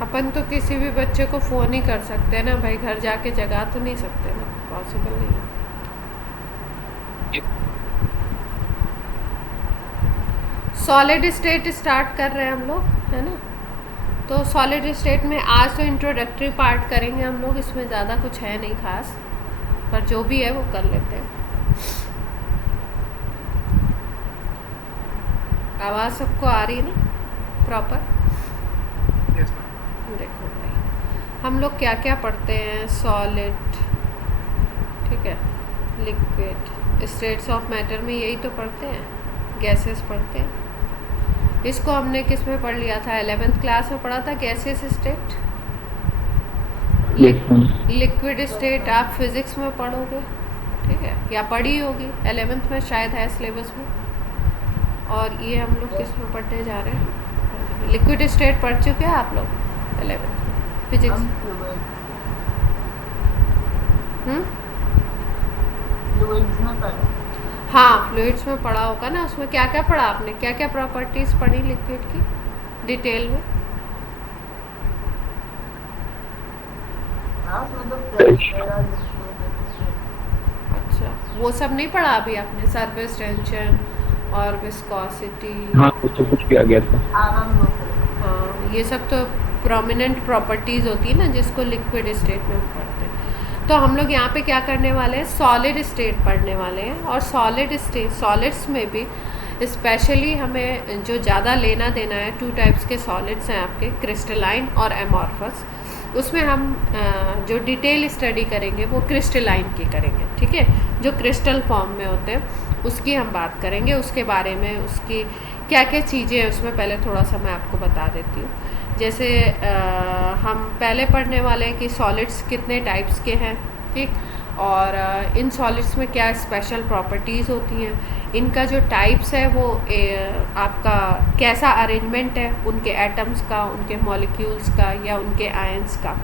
अपन तो किसी भी बच्चे को फ़ोन ही कर सकते हैं ना भाई, घर जाके जगा तो नहीं सकते ना, पॉसिबल नहीं है। सॉलिड स्टेट स्टार्ट कर रहे हैं हम लोग, है ना। तो सॉलिड स्टेट में आज तो इंट्रोडक्टरी पार्ट करेंगे हम लोग, इसमें ज़्यादा कुछ है नहीं खास, पर जो भी है वो कर लेते हैं। आवाज़ सबको आ रही है ना प्रॉपर? Yes ma'am. देखो भाई, हम लोग क्या क्या पढ़ते हैं, सॉलिड, ठीक है, लिक्विड, स्टेट्स ऑफ मैटर में यही तो पढ़ते हैं, गैसेस पढ़ते हैं। इसको हमने किस में पढ़ लिया था, 11th क्लास में पढ़ा था, gases state. Yes ma'am. Liquid state आप फिज़िक्स में पढ़ोगे, ठीक है, या पढ़ी होगी 11th में, शायद है सिलेबस में। और ये हम लोग किस में पढ़ने जा रहे हैं, लिक्विड स्टेट पढ़ चुके हैं आप लोग 11th फिजिक्स? फ्लूइड्स में पढ़ा। हाँ, फ्लूइड्स में पढ़ा होगा ना। उसमें क्या क्या पढ़ा आपने, क्या क्या प्रॉपर्टीज़ पढ़ी लिक्विड की डिटेल में? हाँ, उसमें तो प्रेशर और अच्छा, वो सब नहीं पढ़ा अभी आपने, सरफेस टेंशन और विस्कोसिटी? हाँ, वो सब कुछ किया गया था। हाँ, ये सब तो प्रोमिनेंट प्रॉपर्टीज़ होती है ना, जिसको लिक्विड स्टेट में हम पढ़ते हैं। तो हम लोग यहाँ पे क्या करने वाले हैं, सॉलिड स्टेट पढ़ने वाले हैं। और सॉलिड स्टेट, सॉलिड्स में भी स्पेशली हमें जो ज़्यादा लेना देना है, 2 टाइप्स के सॉलिड्स हैं आपके, क्रिस्टलाइन और एमॉर्फस। उसमें हम जो डिटेल स्टडी करेंगे वो क्रिस्टलाइन की करेंगे, ठीक है, जो क्रिस्टल फॉर्म में होते हैं उसकी हम बात करेंगे। उसके बारे में उसकी क्या क्या चीज़ें हैं उसमें पहले थोड़ा सा मैं आपको बता देती हूँ। जैसे हम पहले पढ़ने वाले हैं कि सॉलिड्स कितने टाइप्स के हैं, ठीक, और इन सॉलिड्स में क्या स्पेशल प्रॉपर्टीज़ होती हैं, इनका जो टाइप्स है वो आपका कैसा अरेंजमेंट है उनके एटम्स का, उनके मॉलिक्यूल्स का या उनके आयंस का,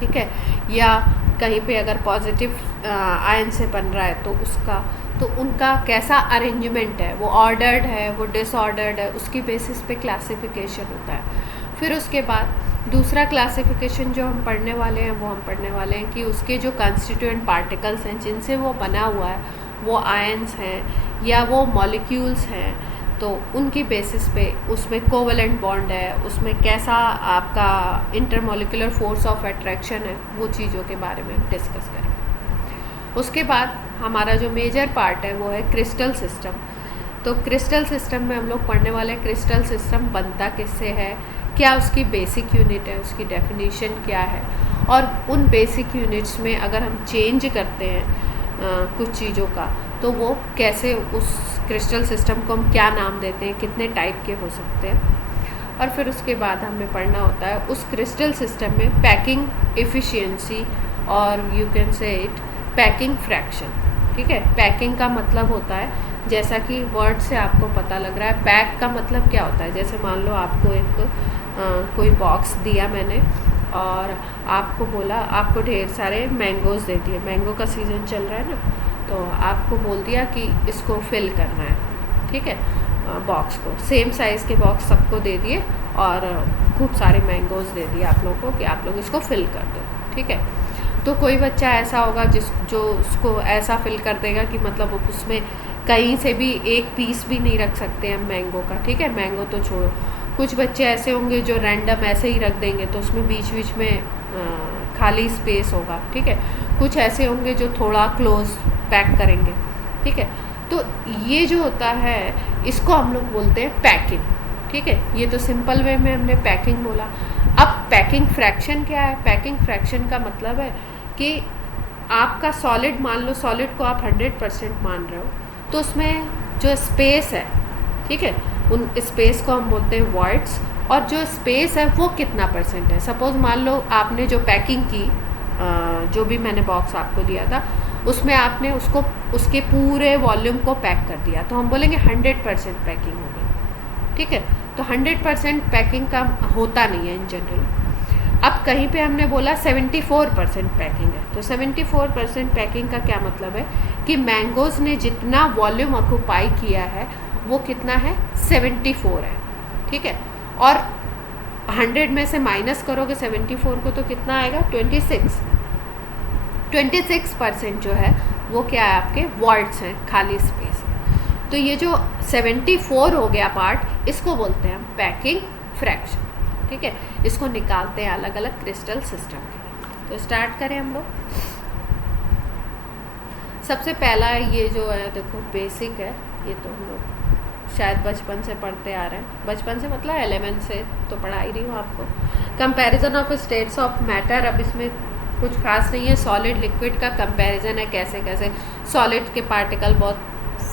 ठीक है, या कहीं पे अगर पॉजिटिव आयन से बन रहा है तो उसका, तो उनका कैसा अरेंजमेंट है, वो ऑर्डर्ड है, वो डिसऑर्डर्ड है, उसकी बेसिस पे क्लासिफिकेशन होता है। फिर उसके बाद दूसरा क्लासिफिकेशन जो हम पढ़ने वाले हैं वो हम पढ़ने वाले हैं कि उसके जो कंस्टिट्यूएंट पार्टिकल्स हैं जिनसे वो बना हुआ है, वो आयंस हैं या वो मॉलिक्यूल्स हैं, तो उनकी बेसिस पे उसमें कोवेलेंट बॉन्ड है, उसमें कैसा आपका इंटरमॉलिक्यूलर फोर्स ऑफ अट्रैक्शन है, वो चीज़ों के बारे में डिस्कस करें। उसके बाद हमारा जो मेजर पार्ट है वो है क्रिस्टल सिस्टम। तो क्रिस्टल सिस्टम में हम लोग पढ़ने वाले हैं क्रिस्टल सिस्टम बनता किससे है, क्या उसकी बेसिक यूनिट है, उसकी डेफिनेशन क्या है, और उन बेसिक यूनिट्स में अगर हम चेंज करते हैं कुछ चीज़ों का, तो वो कैसे, उस क्रिस्टल सिस्टम को हम क्या नाम देते हैं, कितने टाइप के हो सकते हैं। और फिर उसके बाद हमें पढ़ना होता है उस क्रिस्टल सिस्टम में पैकिंग एफिशिएंसी, और you can say it packing fraction, ठीक है। पैकिंग का मतलब होता है, जैसा कि वर्ड से आपको पता लग रहा है, पैक का मतलब क्या होता है, जैसे मान लो आपको एक कोई बॉक्स दिया मैंने और आपको बोला, आपको ढेर सारे मैंगोज़ दे दिए, मैंगो का सीज़न चल रहा है ना, तो आपको बोल दिया कि इसको फिल करना है, ठीक है, बॉक्स को, सेम साइज़ के बॉक्स सबको दे दिए और खूब सारे मैंगोज़ दे दिए आप लोगों को कि आप लोग इसको फिल कर दो, ठीक है। तो कोई बच्चा ऐसा होगा जो उसको ऐसा फिल कर देगा कि मतलब उसमें कहीं से भी एक पीस भी नहीं रख सकते हम मैंगो का, ठीक है, मैंगो तो छोड़ो। कुछ बच्चे ऐसे होंगे जो रैंडम ऐसे ही रख देंगे, तो उसमें बीच बीच में खाली स्पेस होगा, ठीक है। कुछ ऐसे होंगे जो थोड़ा क्लोज पैक करेंगे, ठीक है। तो ये जो होता है इसको हम लोग बोलते हैं पैकिंग, ठीक है। ये तो सिंपल वे में हमने पैकिंग बोला। अब पैकिंग फ्रैक्शन क्या है, पैकिंग फ्रैक्शन का मतलब है कि आपका सॉलिड, मान लो सॉलिड को आप 100% मान रहे हो, तो उसमें जो स्पेस है, ठीक है, उन स्पेस को हम बोलते हैं वॉइड्स, और जो स्पेस है वो कितना परसेंट है। सपोज़ मान लो आपने जो पैकिंग की, जो भी मैंने बॉक्स आपको दिया था उसमें आपने उसको, उसके पूरे वॉल्यूम को पैक कर दिया, तो हम बोलेंगे 100% पैकिंग हो गई, ठीक है। तो 100% पैकिंग का होता नहीं है इन जनरल। अब कहीं पे हमने बोला 74% पैकिंग है, तो 74% पैकिंग का क्या मतलब है कि मैंगोज़ ने जितना वॉल्यूम ऑक्यूपाई किया है वो कितना है, 74 है, ठीक है। और 100 में से माइनस करोगे 74 को तो कितना आएगा 26% जो है वो क्या है आपके वॉइड्स हैं, खाली स्पेस है। तो ये जो 74 हो गया पार्ट, इसको बोलते हैं हम पैकिंग फ्रैक्शन। ठीक है, इसको निकालते हैं अलग अलग क्रिस्टल सिस्टम के। तो स्टार्ट करें हम लोग। सबसे पहला ये जो है देखो बेसिक है, ये तो हम लोग शायद बचपन से पढ़ते आ रहे हैं, बचपन से मतलब 11 से तो पढ़ा ही रही हूँ आपको। Comparison of states of matter, अब इसमें कुछ खास नहीं है, सॉलिड लिक्विड का कंपैरिजन है, कैसे कैसे सॉलिड के पार्टिकल बहुत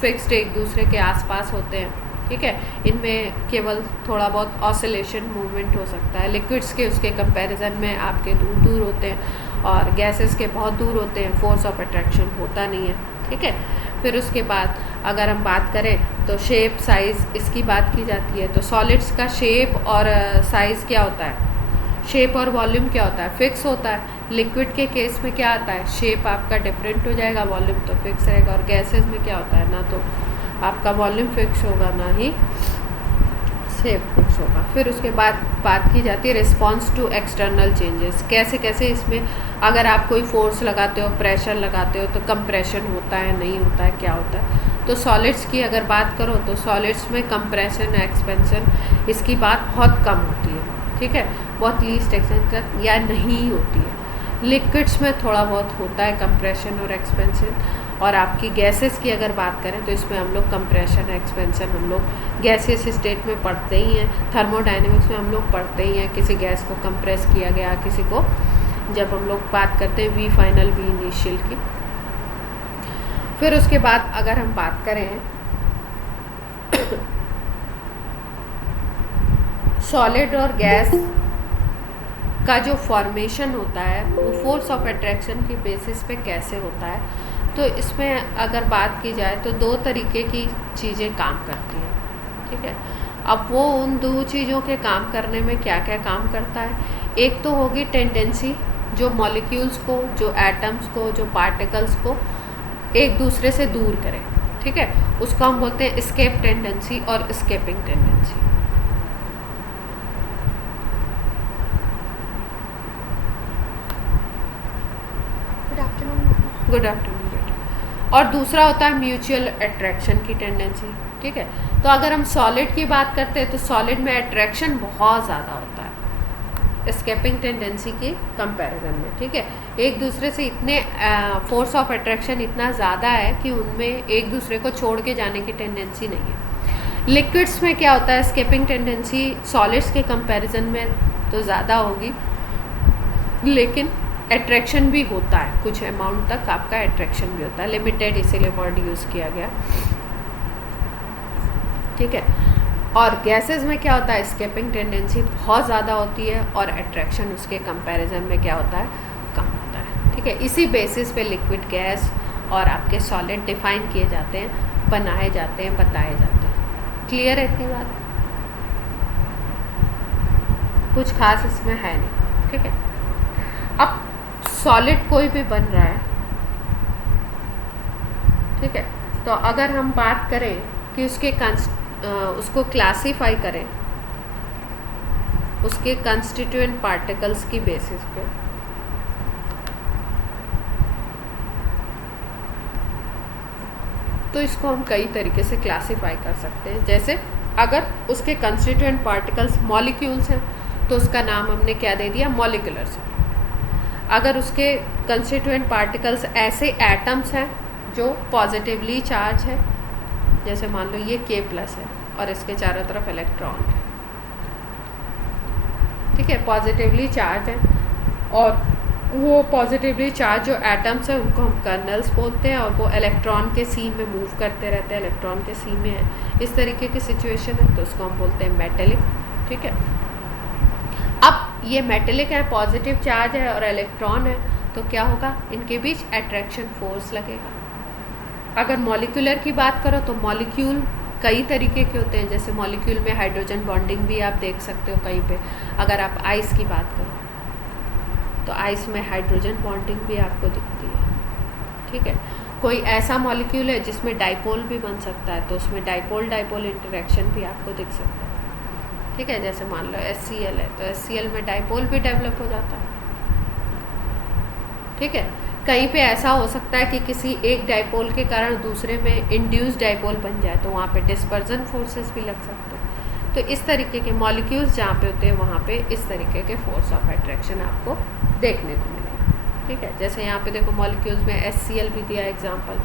फिक्स्ड एक दूसरे के आसपास होते हैं। ठीक है, इनमें केवल थोड़ा बहुत ऑसिलेशन मूवमेंट हो सकता है। लिक्विड्स के उसके कंपैरिजन में आपके दूर दूर होते हैं और गैसेस के बहुत दूर होते हैं, फोर्स ऑफ अट्रैक्शन होता नहीं है। ठीक है, फिर उसके बाद अगर हम बात करें तो शेप साइज़ इसकी बात की जाती है। तो सॉलिड्स का शेप और साइज़ क्या होता है, शेप और वॉल्यूम क्या होता है, फिक्स होता है। लिक्विड के केस में क्या आता है, शेप आपका डिफरेंट हो जाएगा, वॉल्यूम तो फिक्स रहेगा। और गैसेस में क्या होता है, ना तो आपका वॉल्यूम फिक्स होगा ना ही शेप फिक्स होगा। फिर उसके बाद बात की जाती है रिस्पॉन्स टू एक्सटर्नल चेंजेस, कैसे कैसे इसमें अगर आप कोई फोर्स लगाते हो, प्रेशर लगाते हो तो कंप्रेशन होता है, नहीं होता है, क्या होता है। तो सॉलिड्स की अगर बात करो तो सॉलिड्स में कंप्रेशन एक्सपेंशन इसकी बात बहुत कम होती है। ठीक है, बहुत लीस्ट एक्सटेंट या नहीं होती है। लिक्विड्स में थोड़ा बहुत होता है कंप्रेशन और एक्सपेंशन। और आपकी गैसेस की अगर बात करें तो इसमें हम लोग कंप्रेशन एक्सपेंशन हम लोग गैसियस स्टेट में पढ़ते ही हैं। थर्मोडायनेमिक्स में हम लोग पढ़ते ही हैं, किसी गैस को कंप्रेस किया गया, किसी को, जब हम लोग बात करते हैं वी फाइनल वी इनिशियल की। फिर उसके बाद अगर हम बात करें सॉलिड और गैस का जो फॉर्मेशन होता है वो फोर्स ऑफ अट्रैक्शन की बेसिस पे कैसे होता है, तो इसमें अगर बात की जाए तो दो तरीके की चीज़ें काम करती हैं। ठीक है, अब वो उन दो चीज़ों के काम करने में क्या क्या काम करता है, एक तो होगी टेंडेंसी, जो मॉलिक्यूल्स को, जो एटम्स को, जो पार्टिकल्स को एक दूसरे से दूर करें। ठीक है, उसको हम बोलते हैं एस्केप टेंडेंसी और एस्केपिंग टेंडेंसी। गुड आफ्टरनून बेटा। और दूसरा होता है म्यूचुअल अट्रैक्शन की टेंडेंसी। ठीक है, तो अगर हम सॉलिड की बात करते हैं तो सॉलिड में अट्रैक्शन बहुत ज़्यादा होता है एस्केपिंग टेंडेंसी की कंपैरिजन में। ठीक है, एक दूसरे से इतने फोर्स ऑफ अट्रैक्शन इतना ज़्यादा है कि उनमें एक दूसरे को छोड़ के जाने की टेंडेंसी नहीं है। लिक्विड्स में क्या होता है, एस्केपिंग टेंडेंसी सॉलिड्स के कंपैरिजन में तो ज़्यादा होगी, लेकिन अट्रैक्शन भी होता है, कुछ अमाउंट तक आपका अट्रैक्शन भी होता है, लिमिटेड इसीलिए वर्ड यूज़ किया गया। ठीक है, और गैसेस में क्या होता है, एस्केपिंग टेंडेंसी बहुत ज़्यादा होती है और अट्रैक्शन उसके कंपैरिजन में क्या होता है, कम होता है। ठीक है, इसी बेसिस पे लिक्विड, गैस और आपके सॉलिड डिफाइन किए जाते हैं, बनाए जाते हैं, बताए जाते हैं। क्लियर है इतनी बात, कुछ खास इसमें है नहीं। ठीक है, अब सॉलिड कोई भी बन रहा है, ठीक है, तो अगर हम बात करें कि उसको क्लासीफाई करें उसके कंस्टिट्यूएंट पार्टिकल्स की बेसिस पे, तो इसको हम कई तरीके से क्लासीफाई कर सकते हैं। जैसे अगर उसके कंस्टिट्यूएंट पार्टिकल्स मॉलिक्यूल्स हैं तो उसका नाम हमने क्या दे दिया, मॉलिक्यूलर सॉलिड। अगर उसके कंस्टिट्यूएंट पार्टिकल्स ऐसे एटम्स हैं जो पॉजिटिवली चार्ज है, जैसे मान लो ये K+ है और इसके चारों तरफ इलेक्ट्रॉन है। ठीक है, पॉजिटिवली चार्ज है, और वो पॉजिटिवली चार्ज जो एटम्स हैं उनको हम कर्नल्स बोलते हैं, और वो इलेक्ट्रॉन के सी में मूव करते रहते हैं, इलेक्ट्रॉन के सी में है, इस तरीके की सिचुएशन है, तो उसको हम बोलते हैं मेटेलिक। ठीक है, अब ये मेटेलिक है, पॉजिटिव चार्ज है और इलेक्ट्रॉन है, तो क्या होगा, इनके बीच अट्रैक्शन फोर्स लगेगा। अगर मॉलिक्यूलर की बात करो तो मॉलिक्यूल कई तरीके के होते हैं, जैसे मॉलिक्यूल में हाइड्रोजन बॉन्डिंग भी आप देख सकते हो कहीं पे। अगर आप आइस की बात करो तो आइस में हाइड्रोजन बॉन्डिंग भी आपको दिखती है। ठीक है, कोई ऐसा मॉलिक्यूल है जिसमें डाइपोल भी बन सकता है, तो उसमें डाइपोल डाइपोल इंटरेक्शन भी आपको दिख सकता है। ठीक है, जैसे मान लो HCl है तो HCl में डाइपोल भी डेवलप हो जाता है। ठीक है, कहीं पे ऐसा हो सकता है कि किसी एक डाइपोल के कारण दूसरे में इंड्यूस डाइपोल बन जाए, तो वहाँ पे डिस्पर्जन फोर्सेस भी लग सकते हैं। तो इस तरीके के मॉलिक्यूल्स जहाँ पे होते हैं वहाँ पे इस तरीके के फोर्स ऑफ अट्रैक्शन आपको देखने को मिलेगा। ठीक है, जैसे यहाँ पे देखो मॉलिक्यूल्स में HCl भी दिया एग्जाम्पल,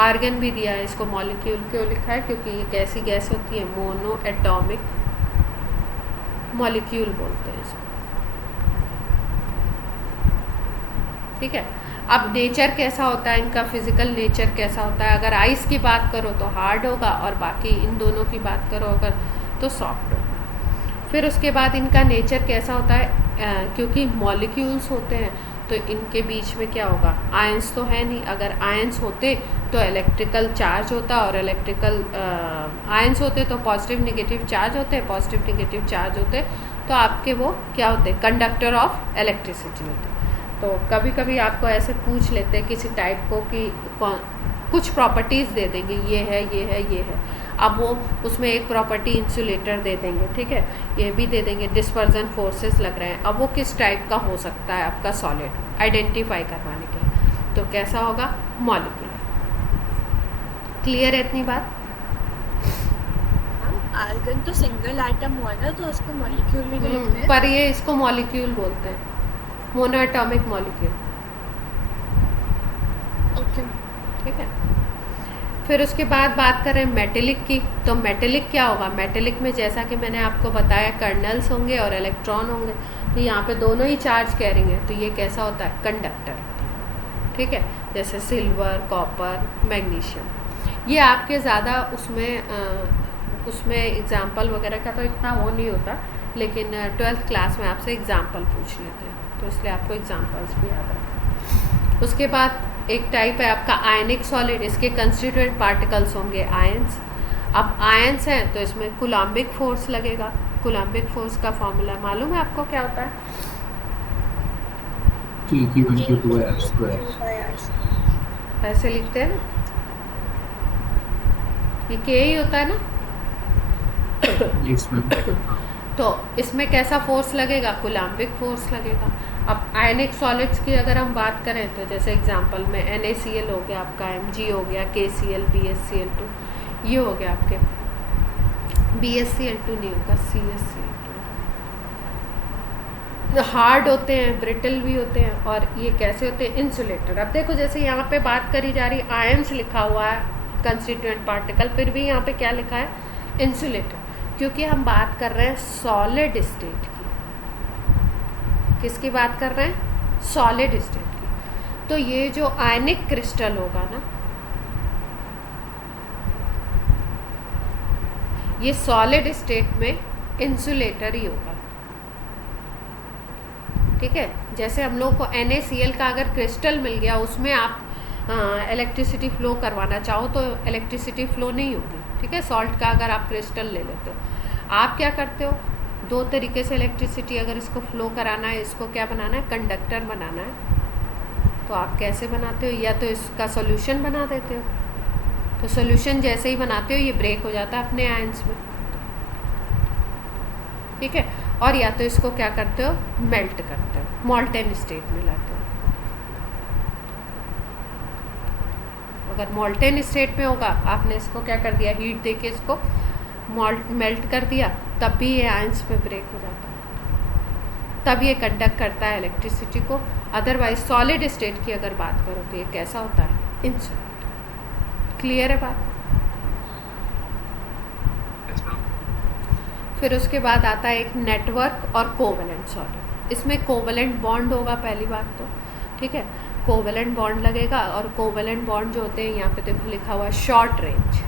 आर्गन भी दिया है। इसको मॉलिक्यूल क्यों लिखा है, क्योंकि ये कैसी गैस होती है, मोनो एटॉमिक मॉलिक्यूल बोलते हैं इसको। ठीक है, अब नेचर कैसा होता है इनका, फिजिकल नेचर कैसा होता है। अगर आइस की बात करो तो हार्ड होगा, और बाकी इन दोनों की बात करो अगर तो सॉफ्ट होगा। फिर उसके बाद इनका नेचर कैसा होता है, क्योंकि मॉलिक्यूल्स होते हैं तो इनके बीच में क्या होगा, आयंस तो है नहीं। अगर आयंस होते तो इलेक्ट्रिकल चार्ज होता, और इलेक्ट्रिकल आयंस होते तो पॉजिटिव निगेटिव चार्ज होते हैं, पॉजिटिव निगेटिव चार्ज होते तो आपके वो क्या होते, कंडक्टर ऑफ इलेक्ट्रिसिटी होते। तो कभी कभी आपको ऐसे पूछ लेते हैं किसी टाइप को कि कुछ प्रॉपर्टीज़ दे देंगे, ये है ये है ये है। अब वो उसमें एक प्रॉपर्टी इंसुलेटर दे देंगे, ठीक है, ये भी दे देंगे, डिस्पर्जन फोर्सेस लग रहे हैं। अब वो किस टाइप का हो सकता है आपका सॉलिड आइडेंटिफाई करवाने के लिए, तो कैसा होगा, मॉलिक्यूलर। क्लियर है इतनी बात? आर्गन तो सिंगल एटम हुआ ना, तो उसको मॉलिक्यूल भी तो लिखते हैं। पर ये इसको मॉलिक्यूल बोलते हैं, मोनो एटॉमिक मॉलिक्यूल। ओके, ठीक है, फिर उसके बाद बात करें मेटेलिक की, तो मेटेलिक क्या होगा, मेटेलिक में जैसा कि मैंने आपको बताया कर्नल्स होंगे और इलेक्ट्रॉन होंगे, तो यहाँ पे दोनों ही चार्ज कैरिंग है, तो ये कैसा होता है, कंडक्टर। ठीक है, जैसे सिल्वर, कॉपर, मैग्नीशियम। ये आपके ज़्यादा उसमें एग्जाम्पल वगैरह का तो इतना वो नहीं होता, लेकिन 12th क्लास में आपसे एग्जाम्पल पूछ लेते हैं, तो इसलिए आपको एग्जाम्पल्स भी याद रखें। उसके बाद एक टाइप है आपका आयनिक सॉलिड, इसके कंस्टिट्यूएंट पार्टिकल्स होंगे आयंस। अब आयंस हैं तो इसमें कुलाम्बिक फोर्स लगेगा। कुलाम्बिक फोर्स का फॉर्मूला मालूम है आपको क्या होता है? ऐसे लिखते हैं ना, ये के ही होता है ना। तो इसमें कैसा फोर्स लगेगा, कुलाम्बिक फोर्स लगेगा। अब आयनिक सॉलिड्स की अगर हम बात करें तो जैसे एग्जांपल में NaCl हो गया आपका, Mg हो गया, KCl, BSCl2, ये हो गया आपके, BSCl2 नहीं होगा, CSCl2। हार्ड होते हैं, ब्रिटल भी होते हैं, और ये कैसे होते हैं, इंसुलेटर। अब देखो जैसे यहाँ पे बात करी जा रही, आयंस लिखा हुआ है कंस्टिट्यूएंट पार्टिकल, फिर भी यहाँ पे क्या लिखा है, इंसुलेटर, क्योंकि हम बात कर रहे हैं सॉलिड स्टेट की। किसकी बात कर रहे हैं, सॉलिड स्टेट की। तो ये जो आयनिक क्रिस्टल होगा ना, ये सॉलिड स्टेट में इंसुलेटर ही होगा। ठीक है, जैसे हम लोग को NaCl का अगर क्रिस्टल मिल गया, उसमें आप इलेक्ट्रिसिटी फ्लो करवाना चाहो तो इलेक्ट्रिसिटी फ्लो नहीं होगी। ठीक है, सॉल्ट का अगर आप क्रिस्टल ले लेते हो, आप क्या करते हो, दो तरीके से इलेक्ट्रिसिटी अगर इसको फ्लो कराना है, इसको क्या बनाना है, कंडक्टर बनाना है, तो आप कैसे बनाते हो, या तो इसका सॉल्यूशन बना देते हो, तो सॉल्यूशन जैसे ही बनाते हो ये ब्रेक हो जाता है अपने आयंस में। ठीक है, और या तो इसको क्या करते हो, मेल्ट करते हो, मोल्टेन स्टेट में लाते हो। अगर मोल्टेन स्टेट में होगा, आपने इसको क्या कर दिया, हीट दे के इसको मेल्ट कर दिया, तब भी ये आयंस में ब्रेक हो जाता है, तब ये कंडक्ट करता है इलेक्ट्रिसिटी को। अदरवाइज सॉलिड स्टेट की अगर बात करो तो ये कैसा होता है, इंसुलेटर। क्लियर है बात? फिर उसके बाद आता है एक नेटवर्क और कोवेलेंट सॉलिड। इसमें कोवेलेंट बॉन्ड होगा पहली बात तो, ठीक है, कोवेलेंट बॉन्ड लगेगा, और कोवेलेंट बॉन्ड जो होते हैं यहाँ पे देखो लिखा हुआ है शॉर्ट रेंज,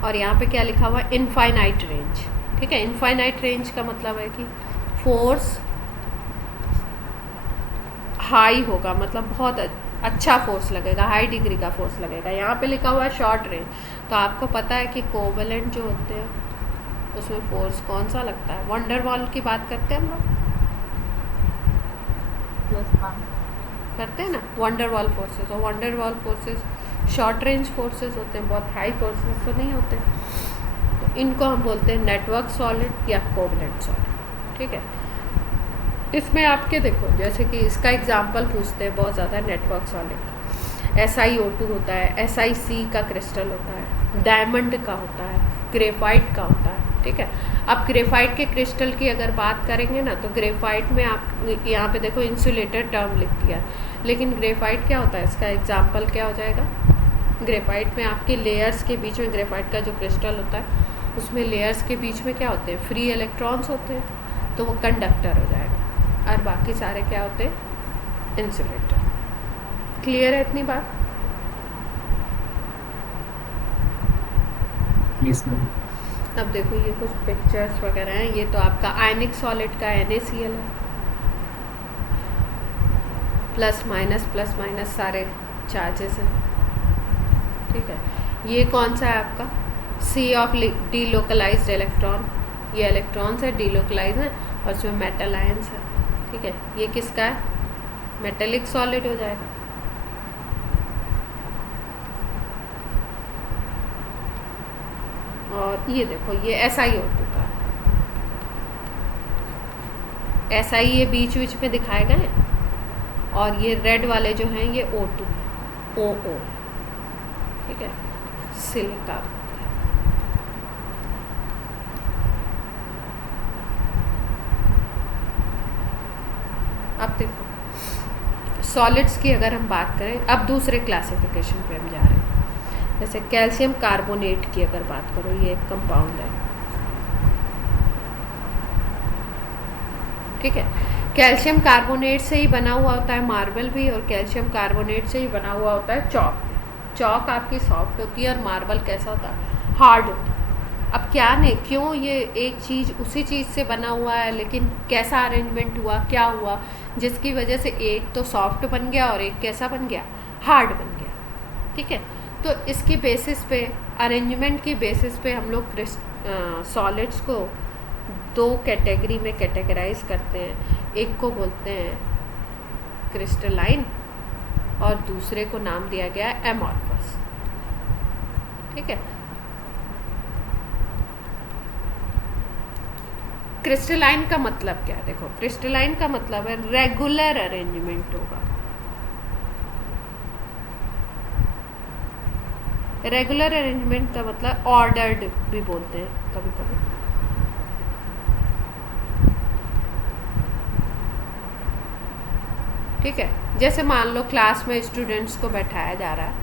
और यहाँ पे क्या लिखा हुआ है, इनफाइनाइट रेंज। ठीक है, इनफाइनाइट रेंज का मतलब है कि फोर्स हाई होगा, मतलब बहुत अच्छा फोर्स लगेगा, हाई डिग्री का फोर्स लगेगा। यहाँ पे लिखा हुआ है शॉर्ट रेंज, तो आपको पता है कि कोवेलेंट जो होते हैं उसमें फोर्स कौन सा लगता है, वंडर वॉल की बात करते हैं हम लोग, यस मैम, करते हैं ना वंडर वॉल फोर्सेस, और wonder wall forces short range forces होते हैं, बहुत हाई फोर्सेस तो नहीं होते। तो इनको हम बोलते हैं नेटवर्क सॉलिड या कोवलेंट सॉलिड। ठीक है, इसमें आपके देखो जैसे कि इसका एग्जांपल पूछते हैं बहुत ज़्यादा नेटवर्क सॉलिड। SiO2 होता है, SiC का क्रिस्टल होता है, डायमंड का होता है, ग्रेफाइट का होता है। ठीक है, अब ग्रेफाइट के क्रिस्टल की अगर बात करेंगे ना, तो ग्रेफाइट में आप यहाँ पे देखो इंसुलेटर टर्म लिख दिया, लेकिन ग्रेफाइट क्या होता है, इसका एग्जाम्पल क्या हो जाएगा। ग्रेफाइट में आपके लेयर्स के बीच में, ग्रेफाइट का जो क्रिस्टल होता है उसमें लेयर्स के बीच में क्या होते हैं, फ्री इलेक्ट्रॉन्स होते हैं, तो वो कंडक्टर हो जाएगा, और बाकी सारे क्या होते हैं, इंसुलेटर। क्लियर है इतनी बात। Yes ma'am. अब देखो ये कुछ पिक्चर्स वगैरह हैं, ये तो आपका आयनिक सॉलिड का NaCl है, प्लस माइनस सारे चार्जेस हैं। ठीक है, ये कौन सा है आपका C ऑफ डीलोकलाइज्ड इलेक्ट्रॉन, ये इलेक्ट्रॉन्स है डीलोकलाइज है, और उसमें मेटल आयंस है। ठीक है, ये किसका है, मेटेलिक सॉलिड हो जाएगा। और ये देखो ये SiO2 का, SI ये बीच में दिखाए गए हैं, और ये रेड वाले जो हैं ये O2 OO। ठीक है, सिलिका। अब देखो सॉलिड्स की अगर हम बात करें, अब दूसरे क्लासिफिकेशन पे हम जा रहे हैं। जैसे कैल्शियम कार्बोनेट की अगर बात करो, ये एक कंपाउंड है। ठीक है, कैल्शियम कार्बोनेट से ही बना हुआ होता है मार्बल भी, और कैल्शियम कार्बोनेट से ही बना हुआ होता है चॉक। चॉक आपकी सॉफ्ट होती है और मार्बल कैसा होता है, हार्ड होता है। अब क्या नहीं, क्यों ये एक चीज़ उसी चीज़ से बना हुआ है, लेकिन कैसा अरेंजमेंट हुआ, क्या हुआ, जिसकी वजह से एक तो सॉफ्ट बन गया और एक कैसा बन गया, हार्ड बन गया। ठीक है, तो इसकी बेसिस पे, अरेंजमेंट की बेसिस पे हम लोग सॉलिड्स को दो कैटेगरी में कैटेगराइज करते हैं। एक को बोलते हैं क्रिस्टलाइन और दूसरे को नाम दिया गया है एमॉर्फस। ठीक है, क्रिस्टलाइन का मतलब क्या है, देखो क्रिस्टलाइन का मतलब है रेगुलर अरेंजमेंट होगा। रेगुलर अरेंजमेंट का मतलब ऑर्डर्ड भी बोलते हैं कभी कभी। ठीक है, जैसे मान लो क्लास में स्टूडेंट्स को बैठाया जा रहा है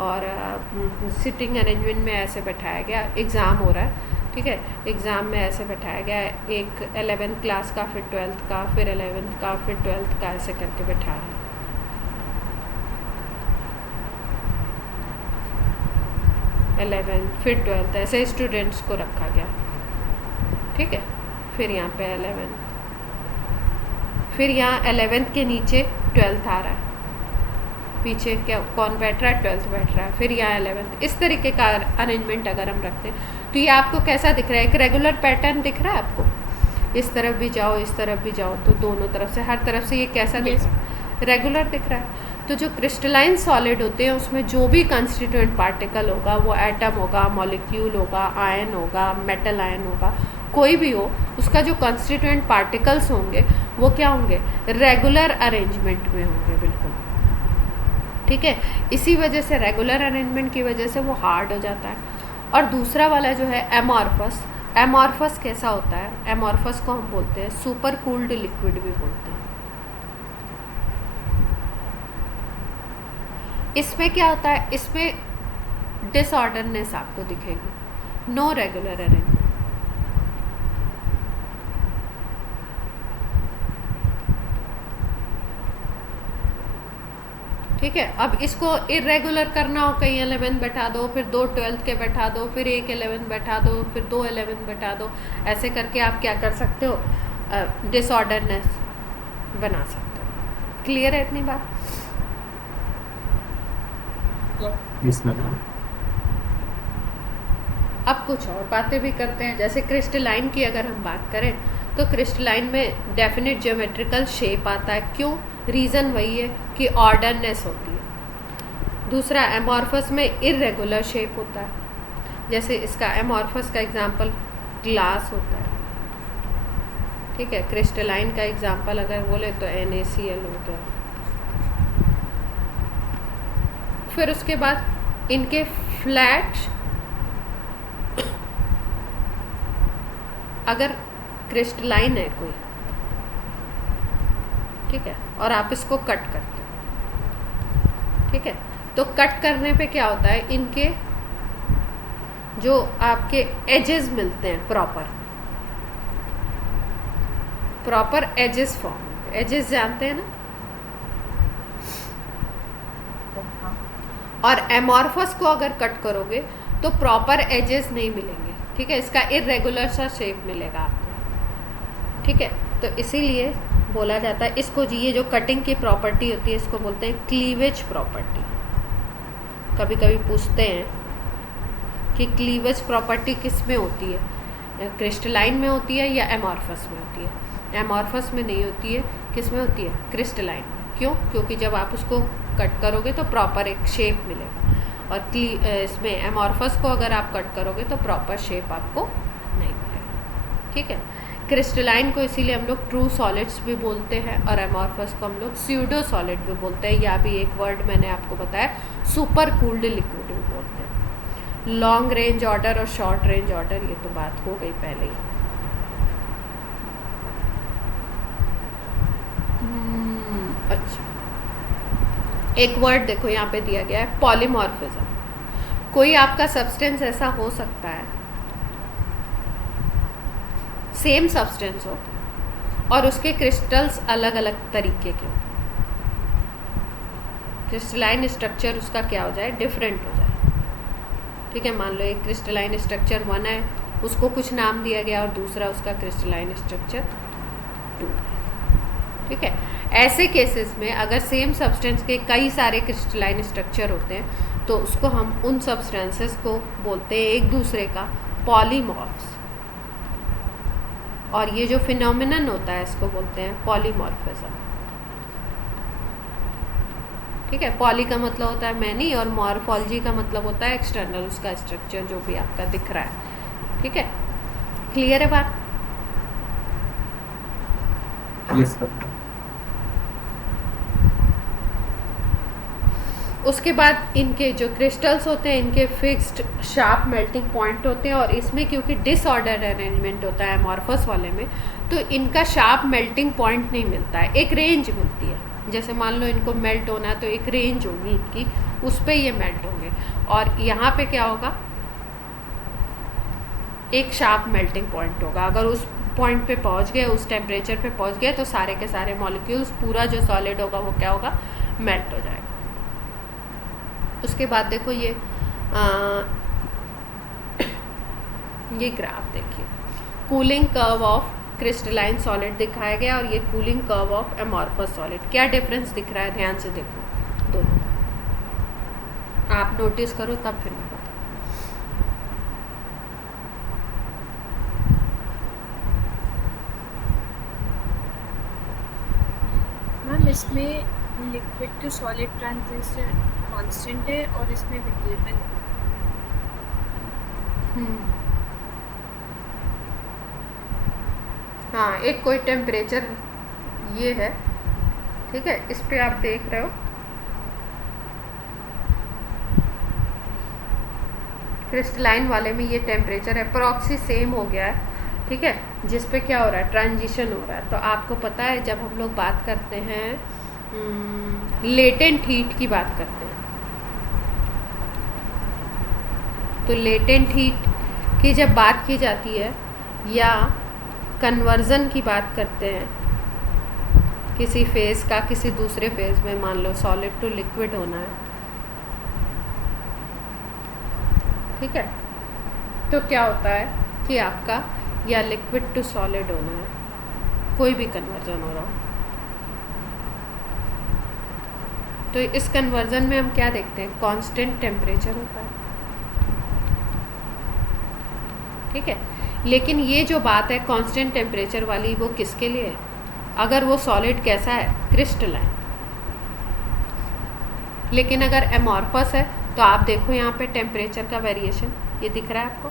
और सिटिंग अरेंजमेंट में ऐसे बैठाया गया, एग्ज़ाम हो रहा है। ठीक है, एग्ज़ाम में ऐसे बैठाया गया, एक 11th क्लास का, फिर 12th का, फिर 11th का, फिर 12th का, ऐसे करके बैठा है। 11th फिर 12th, ऐसे स्टूडेंट्स को रखा गया। ठीक है, फिर यहाँ पे 11th, फिर यहाँ 11th के नीचे 12th आ रहा है, पीछे क्या कौन बैठ रहा है, 12th बैठ रहा है, फिर यहाँ 11th। इस तरीके का अरेंजमेंट अगर हम रखते हैं तो ये आपको कैसा दिख रहा है, एक रेगुलर पैटर्न दिख रहा है आपको, इस तरफ भी जाओ इस तरफ भी जाओ, तो दोनों तरफ से, हर तरफ से ये कैसा दिख रहा है, रेगुलर दिख रहा है। तो जो क्रिस्टलाइन सॉलिड होते हैं उसमें जो भी कंस्टिट्यूएंट पार्टिकल होगा, वो एटम होगा, मॉलिक्यूल होगा, आयन होगा, मेटल आयन होगा, कोई भी हो, उसका जो कंस्टिट्यूएंट पार्टिकल्स होंगे वो क्या होंगे, रेगुलर अरेंजमेंट में होंगे, बिल्कुल। ठीक है, इसी वजह से रेगुलर अरेंजमेंट की वजह से वो हार्ड हो जाता है। और दूसरा वाला जो है एमॉर्फस, एमॉर्फस कैसा होता है, एमॉर्फस को हम बोलते हैं सुपर कूल्ड लिक्विड भी बोलते हैं। इसमें क्या होता है, इसमें डिसऑर्डरनेस आपको दिखेगी, नो रेगुलर अरेंजमेंट। ठीक है, अब इसको इरेगुलर करना हो, कहीं 11th बैठा दो, फिर 2 12th के बैठा दो, फिर एक 11th बैठा दो, फिर 2 11th बैठा दो, ऐसे करके आप क्या कर सकते हो, डिसऑर्डरनेस बना सकते हो। क्लियर है इतनी बात। Yes ma'am. अब कुछ और बातें भी करते हैं, जैसे क्रिस्टलाइन की अगर हम बात करें तो क्रिस्टलाइन में डेफिनेट ज्योमेट्रिकल शेप आता है। क्यों, रीज़न वही है कि ऑर्डरनेस होती है। दूसरा, एमॉर्फस में इरेगुलर शेप होता है। जैसे इसका एमॉर्फस का एग्जांपल ग्लास होता है, ठीक है। क्रिस्टलाइन का एग्जांपल अगर बोले तो NaCl हो गया। फिर उसके बाद इनके फ्लैट, अगर क्रिस्टलाइन है कोई, ठीक है, और आप इसको कट करते हो, ठीक है, तो कट करने पे क्या होता है, इनके जो आपके एजेस मिलते हैं प्रॉपर एजेस फॉर्म, एजेस जानते हैं ना। और एमॉर्फस को अगर कट करोगे तो प्रॉपर एजेस नहीं मिलेंगे, ठीक है, इसका इर्रेगुलर सा शेप मिलेगा आपको, ठीक है। तो इसीलिए बोला जाता है इसको, जी ये जो कटिंग की प्रॉपर्टी होती है इसको बोलते हैं क्लीवेज प्रॉपर्टी। कभी कभी पूछते हैं कि क्लीवेज प्रॉपर्टी किस में होती है, क्रिस्टलाइन में होती है या एमॉर्फस में होती है। एमॉर्फस में नहीं होती है, किस में होती है, क्रिस्टलाइन। क्यों? क्योंकि जब आप उसको कट करोगे तो प्रॉपर एक शेप मिलेगा, और इसमें एमॉर्फस को अगर आप कट करोगे तो प्रॉपर शेप आपको नहीं मिलेगा, ठीक है। क्रिस्टलाइन को इसीलिए हम लोग ट्रू सॉलिड्स भी बोलते हैं, और एमॉर्फस को हम लोग स्यूडो सॉलिड भी बोलते हैं, या भी एक वर्ड मैंने आपको बताया सुपर कूल्ड लिक्विड भी बोलते हैं। लॉन्ग रेंज ऑर्डर और शॉर्ट रेंज ऑर्डर, ये तो बात हो गई पहले ही। अच्छा, एक वर्ड देखो यहाँ पे दिया गया है पॉलीमॉर्फिज्म। कोई आपका सब्सटेंस ऐसा हो सकता है, सेम सब्सटेंस हो और उसके क्रिस्टल्स अलग अलग तरीके के हो, क्रिस्टलाइन स्ट्रक्चर उसका क्या हो जाए, डिफरेंट हो जाए, ठीक है। मान लो एक क्रिस्टलाइन स्ट्रक्चर 1 है, उसको कुछ नाम दिया गया, और दूसरा उसका क्रिस्टलाइन स्ट्रक्चर 2, ठीक है। ऐसे केसेस में अगर सेम सब्सटेंस के कई सारे क्रिस्टलाइन स्ट्रक्चर होते हैं तो उसको हम उन सब्सटेंसेस को बोलते हैं एक दूसरे का पॉलीमॉर्फ्स, और ये जो फिनोमिनन होता है इसको बोलते हैं पॉलीमॉर्फिज्म, ठीक है। पॉली का मतलब होता है मैनी, और मॉर्फोलॉजी का मतलब होता है एक्सटर्नल, उसका स्ट्रक्चर जो भी आपका दिख रहा है, ठीक है। क्लियर है बात? Yes sir. उसके बाद इनके जो क्रिस्टल्स होते हैं इनके फिक्स्ड शार्प मेल्टिंग पॉइंट होते हैं, और इसमें क्योंकि डिसऑर्डर अरेंजमेंट होता है एमॉर्फस वाले में, तो इनका शार्प मेल्टिंग पॉइंट नहीं मिलता है, एक रेंज मिलती है। जैसे मान लो इनको मेल्ट होना है तो एक रेंज होगी इनकी, उस पर ये मेल्ट होंगे, और यहाँ पे क्या होगा, एक शार्प मेल्टिंग पॉइंट होगा। अगर उस पॉइंट पे पहुँच गए, उस टेम्परेचर पे पहुँच गए, तो सारे के सारे मॉलिक्यूल्स, पूरा जो सॉलिड होगा वो क्या होगा, मेल्ट हो जाएगा। उसके बाद देखो ये ग्राफ देखिए, cooling curve of crystalline solid दिखाया गया, और ये cooling curve of amorphous solid. क्या डिफरेंस दिख रहा है, ध्यान से देखो दोनों, आप नोटिस करो तब फिर मैं बताऊँ। मैम इसमें liquid to solid transition constant है, और इसमें वेरिएबल। हाँ, एक कोई टेम्परेचर ये है, ठीक है, इस पे आप देख रहे हो क्रिस्टलाइन वाले में ये टेम्परेचर है, प्रॉक्सी सेम हो गया है, ठीक है, जिस पे क्या हो रहा है, ट्रांजिशन हो रहा है। तो आपको पता है जब हम लोग बात करते हैं लेटेंट हीट की बात करते हैं, तो लेटेंट हीट की जब बात की जाती है, या कन्वर्जन की बात करते हैं, किसी फेज़ का किसी दूसरे फेज़ में, मान लो सॉलिड टू लिक्विड होना है, ठीक है, तो क्या होता है कि आपका या लिक्विड टू सॉलिड होना है, कोई भी कन्वर्जन हो रहा हो, तो इस कन्वर्जन में हम क्या देखते हैं, कांस्टेंट टेम्परेचर होता है, ठीक है। लेकिन ये जो बात है कांस्टेंट टेम्परेचर वाली, वो किसके लिए है, अगर वो सॉलिड कैसा है, क्रिस्टलाइन। लेकिन अगर एमॉर्फस है तो आप देखो यहाँ पे टेम्परेचर का वेरिएशन ये दिख रहा है आपको?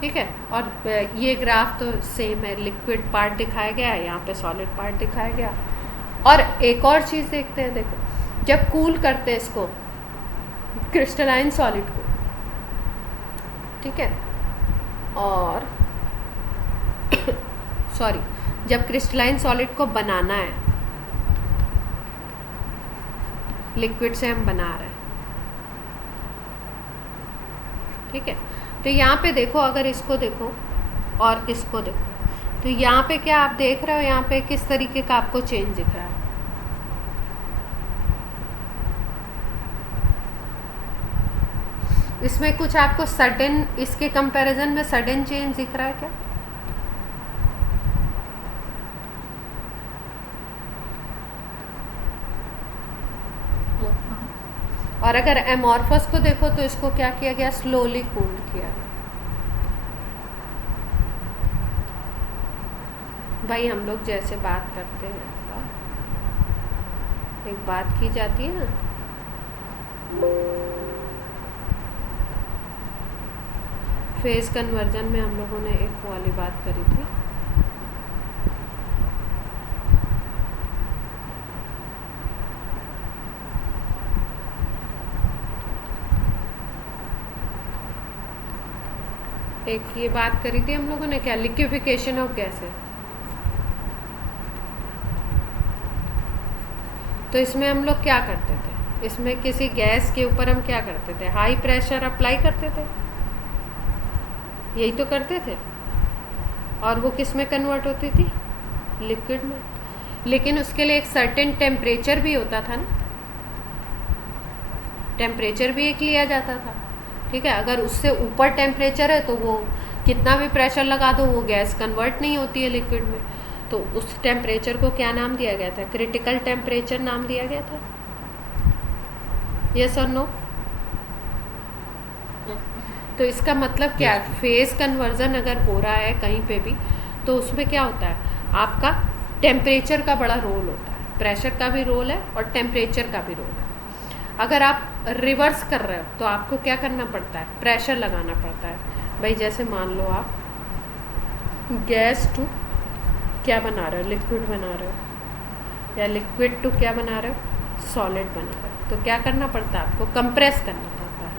ठीक है। और ये ग्राफ तो सेम है, लिक्विड पार्ट दिखाया गया है, यहाँ पे सॉलिड पार्ट दिखाया गया। और एक और चीज़ देखते हैं, देखो जब कूल करते हैं इसको क्रिस्टलाइन सॉलिड को, ठीक है, और सॉरी जब क्रिस्टलाइन सॉलिड को बनाना है, लिक्विड से हम बना रहे हैं, ठीक है, तो यहाँ पे देखो, अगर इसको देखो और इसको देखो, तो यहाँ पे क्या आप देख रहे हो, यहाँ पे किस तरीके का आपको चेंज दिख रहा है? इसमें कुछ आपको सडन, इसके कंपैरिजन में सडन चेंज दिख रहा है क्या? Yes, ma'am. और अगर एमॉर्फस को देखो तो इसको क्या किया गया? स्लोली कूल किया गया। भाई हम लोग जैसे बात करते हैं, एक बात की जाती है ना, फेज कन्वर्जन में हम लोगों ने एक वाली बात करी थी, एक ये बात करी थी हम लोगों ने, क्या? Liquefaction of gases. तो इसमें हम लोग क्या करते थे? इसमें किसी गैस के ऊपर हम क्या करते थे? हाई प्रेशर अप्लाई करते थे, यही तो करते थे, और वो किस में कन्वर्ट होती थी? लिक्विड में। लेकिन उसके लिए एक सर्टेन टेम्परेचर भी होता था ना, टेम्परेचर भी एक लिया जाता था, ठीक है। अगर उससे ऊपर टेम्परेचर है तो वो कितना भी प्रेशर लगा दो वो गैस कन्वर्ट नहीं होती है लिक्विड में। तो उस टेम्परेचर को क्या नाम दिया गया था? क्रिटिकल टेम्परेचर नाम दिया गया था। यस और नो? तो इसका मतलब क्या है? फेज कन्वर्जन अगर हो रहा है कहीं पे भी, तो उसमें क्या होता है? आपका टेम्परेचर का बड़ा रोल होता है, प्रेशर का भी रोल है और टेम्परेचर का भी रोल है। अगर आप रिवर्स कर रहे हो तो आपको क्या करना पड़ता है? प्रेशर लगाना पड़ता है। भाई जैसे मान लो आप गैस टू क्या बना रहे हो? लिक्विड बना रहे हो, या लिक्विड टू क्या बना रहे हो? सॉलिड बना रहे हो, तो क्या करना पड़ता है? आपको कंप्रेस करना पड़ता है।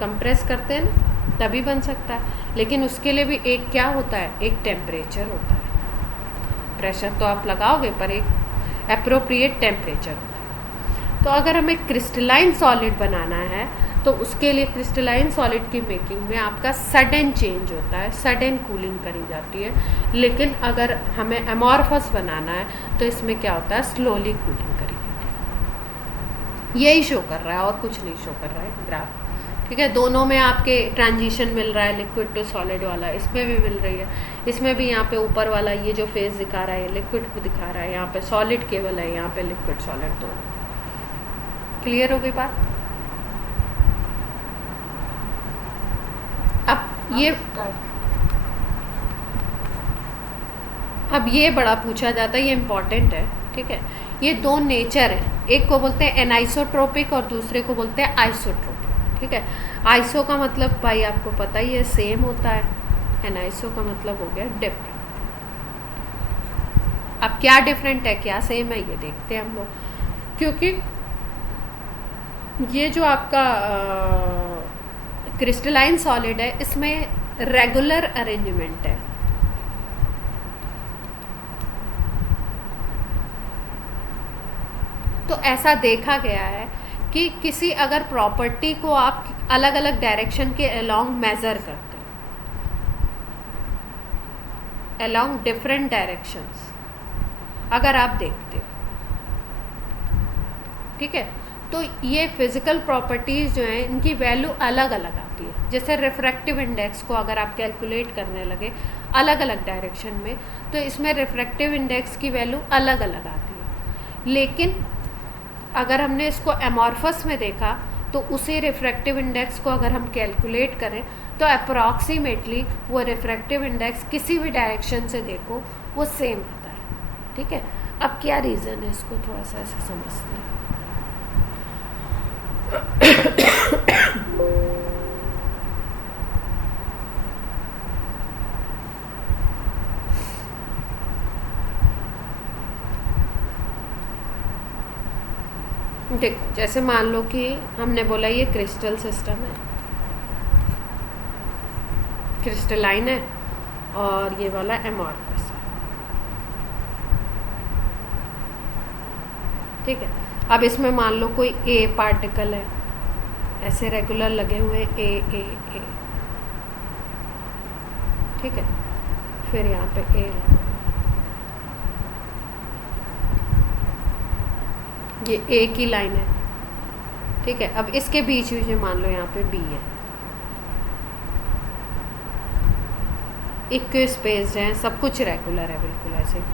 कंप्रेस करते हैं ना, तभी बन सकता है। लेकिन उसके लिए भी एक क्या होता है? एक टेम्परेचर होता है। प्रेशर तो आप लगाओगे पर एक एप्रोप्रिएट टेम्परेचर होता है। तो अगर हमें क्रिस्टलाइन सॉलिड बनाना है तो उसके लिए क्रिस्टलाइन सॉलिड की मेकिंग में आपका सडन चेंज होता है, सडन कूलिंग करी जाती है। लेकिन अगर हमें एमॉर्फस बनाना है तो इसमें क्या होता है? स्लोली कूलिंग करी जाती है। यही शो कर रहा है और कुछ नहीं शो कर रहा है ग्राफ, ठीक है। दोनों में आपके ट्रांजिशन मिल रहा है, लिक्विड टू सॉलिड वाला इसमें भी मिल रही है, इसमें भी यहाँ पे ऊपर वाला ये जो फेज दिखा रहा है लिक्विड को दिखा रहा है, यहाँ पे सॉलिड केवल है, यहाँ पे लिक्विड सॉलिड दोनों। क्लियर हो गई बात? अब ये बड़ा पूछा जाता है, ये इम्पॉर्टेंट है, ठीक है। ये दो नेचर है, एक को बोलते हैं एनाइसोट्रोपिक और दूसरे को बोलते हैं आइसोट्रोपिक, ठीक है। आइसो का मतलब भाई आपको पता ही है सेम होता है, एनाइसो का मतलब हो गया डिफरेंट। अब क्या डिफरेंट है क्या सेम है ये देखते हैं हम लोग, क्योंकि ये जो आपका क्रिस्टलाइन सॉलिड है इसमें रेगुलर अरेंजमेंट है, तो ऐसा देखा गया है कि किसी अगर प्रॉपर्टी को आप अलग अलग डायरेक्शन के अलोंग मेजर करते हैं, अलोंग डिफरेंट डायरेक्शंस अगर आप देखते हो, ठीक है, तो ये फिज़िकल प्रॉपर्टीज़ जो हैं इनकी वैल्यू अलग अलग आती है। जैसे रिफ्रैक्टिव इंडेक्स को अगर आप कैलकुलेट करने लगे अलग अलग डायरेक्शन में, तो इसमें रिफ्रैक्टिव इंडेक्स की वैल्यू अलग अलग आती है। लेकिन अगर हमने इसको एमॉर्फस में देखा तो उसी रिफ्रैक्टिव इंडेक्स को अगर हम कैलकुलेट करें तो अप्रॉक्सीमेटली वो रिफ्रैक्टिव इंडेक्स किसी भी डायरेक्शन से देखो वो सेम होता है, ठीक है। अब क्या रीज़न है इसको थोड़ा सा ऐसे समझते हैं। देखो जैसे मान लो कि हमने बोला ये क्रिस्टल सिस्टम है, क्रिस्टलाइन है, और ये वाला एमॉर्फस है। ठीक है, अब इसमें मान लो कोई ए पार्टिकल है, ऐसे रेगुलर लगे हुए ए ए ए। ठीक है, फिर यहाँ पे ए लगा, ये ए की लाइन है। ठीक है, अब इसके बीच में मान लो यहाँ पे बी है, इक्व स्पेस है, सब कुछ रेगुलर है, बिल्कुल ऐसे ही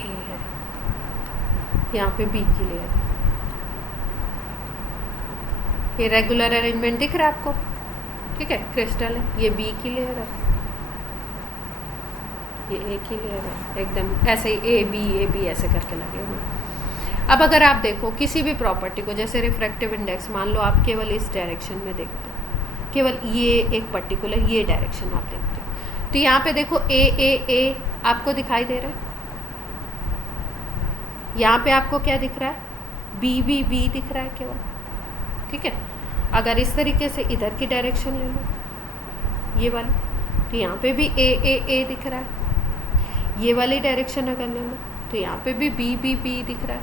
ए है, यहाँ पे बी की लेयर है। ये रेगुलर अरेंजमेंट दिख रहा है आपको? ठीक है, क्रिस्टल है, ये बी की लेयर है, ये ए की लेयर है, एकदम ऐसे ही ए बी ऐसे करके लगे हुए। अब अगर आप देखो किसी भी प्रॉपर्टी को, जैसे रिफ्रैक्टिव इंडेक्स, मान लो आप केवल इस डायरेक्शन में देखते हो, केवल ये एक पर्टिकुलर ये डायरेक्शन आप देखते हो, तो यहाँ पे देखो ए आपको दिखाई दे रहा है, यहाँ पे आपको क्या दिख रहा है? बी दिख रहा है केवल। ठीक है, अगर इस तरीके से इधर की डायरेक्शन ले लो ये वाली, तो यहाँ पे भी ए दिख रहा है। ये वाली डायरेक्शन अगर ले लो तो यहाँ पे भी बी दिख रहा है,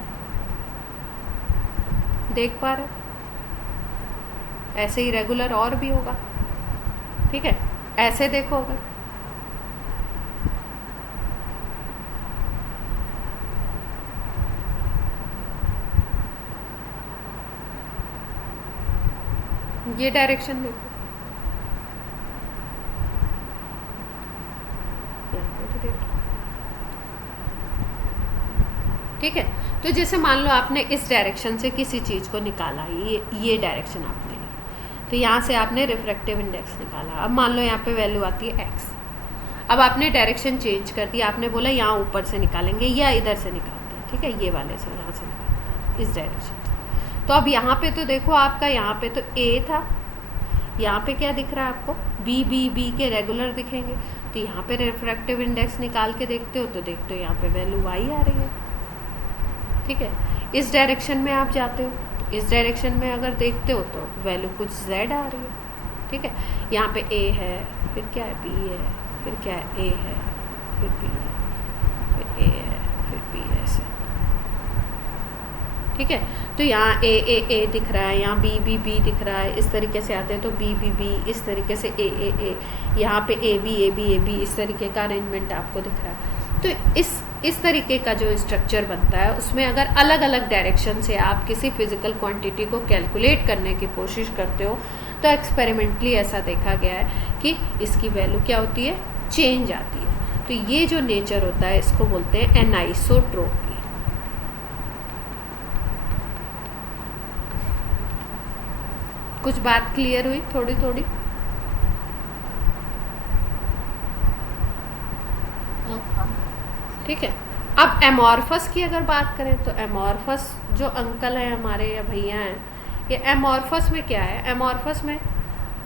देख पा रहे हो? ऐसे ही रेगुलर और भी होगा। ठीक है, ऐसे देखो अगर ये डायरेक्शन देखो, यहाँ पे तो देखो। ठीक है, तो जैसे मान लो आपने इस डायरेक्शन से किसी चीज़ को निकाला, ये डायरेक्शन आपने ली, तो यहाँ से आपने रिफ्रैक्टिव इंडेक्स निकाला। अब मान लो यहाँ पे वैल्यू आती है x, अब आपने डायरेक्शन चेंज कर दी, आपने बोला यहाँ ऊपर से निकालेंगे या इधर से निकालते हैं। ठीक है, ये वाले से यहाँ से निकालते हैं इस डायरेक्शन से। तो अब यहाँ पे तो देखो आपका यहाँ पे तो a था, यहाँ पे क्या दिख रहा है आपको? बी के रेगुलर दिखेंगे, तो यहाँ पे रिफ्रैक्टिव इंडेक्स निकाल के देखते हो तो देखते हो यहाँ पे वैल्यू y आ रही है। ठीक है, इस डायरेक्शन में आप जाते हो तो इस डायरेक्शन में अगर देखते हो तो वैल्यू कुछ z आ रही है। ठीक है, यहाँ पे a है, फिर क्या है? b है, फिर क्या है? a है, फिर b है, फिर a है, फिर b है, ऐसे। ठीक है, तो यहाँ ए दिख रहा है, यहाँ बी दिख रहा है, इस तरीके से आते हैं तो बी, इस तरीके से ए, यहाँ पे ए बी, इस तरीके का अरेंजमेंट आपको दिख रहा है। तो इस तरीके का जो स्ट्रक्चर बनता है, उसमें अगर अलग अलग डायरेक्शन से आप किसी फिजिकल क्वांटिटी को कैलकुलेट करने की कोशिश करते हो, तो एक्सपेरिमेंटली ऐसा देखा गया है कि इसकी वैल्यू क्या होती है? चेंज आती है। तो ये जो नेचर होता है इसको बोलते हैं एनाइसोट्रोपी। कुछ बात क्लियर हुई थोड़ी थोड़ी? ठीक है, अब एमॉर्फस की अगर बात करें तो एमॉर्फस जो अंकल हैं हमारे या भैया हैं, ये एमॉर्फस में क्या है? एमॉर्फस में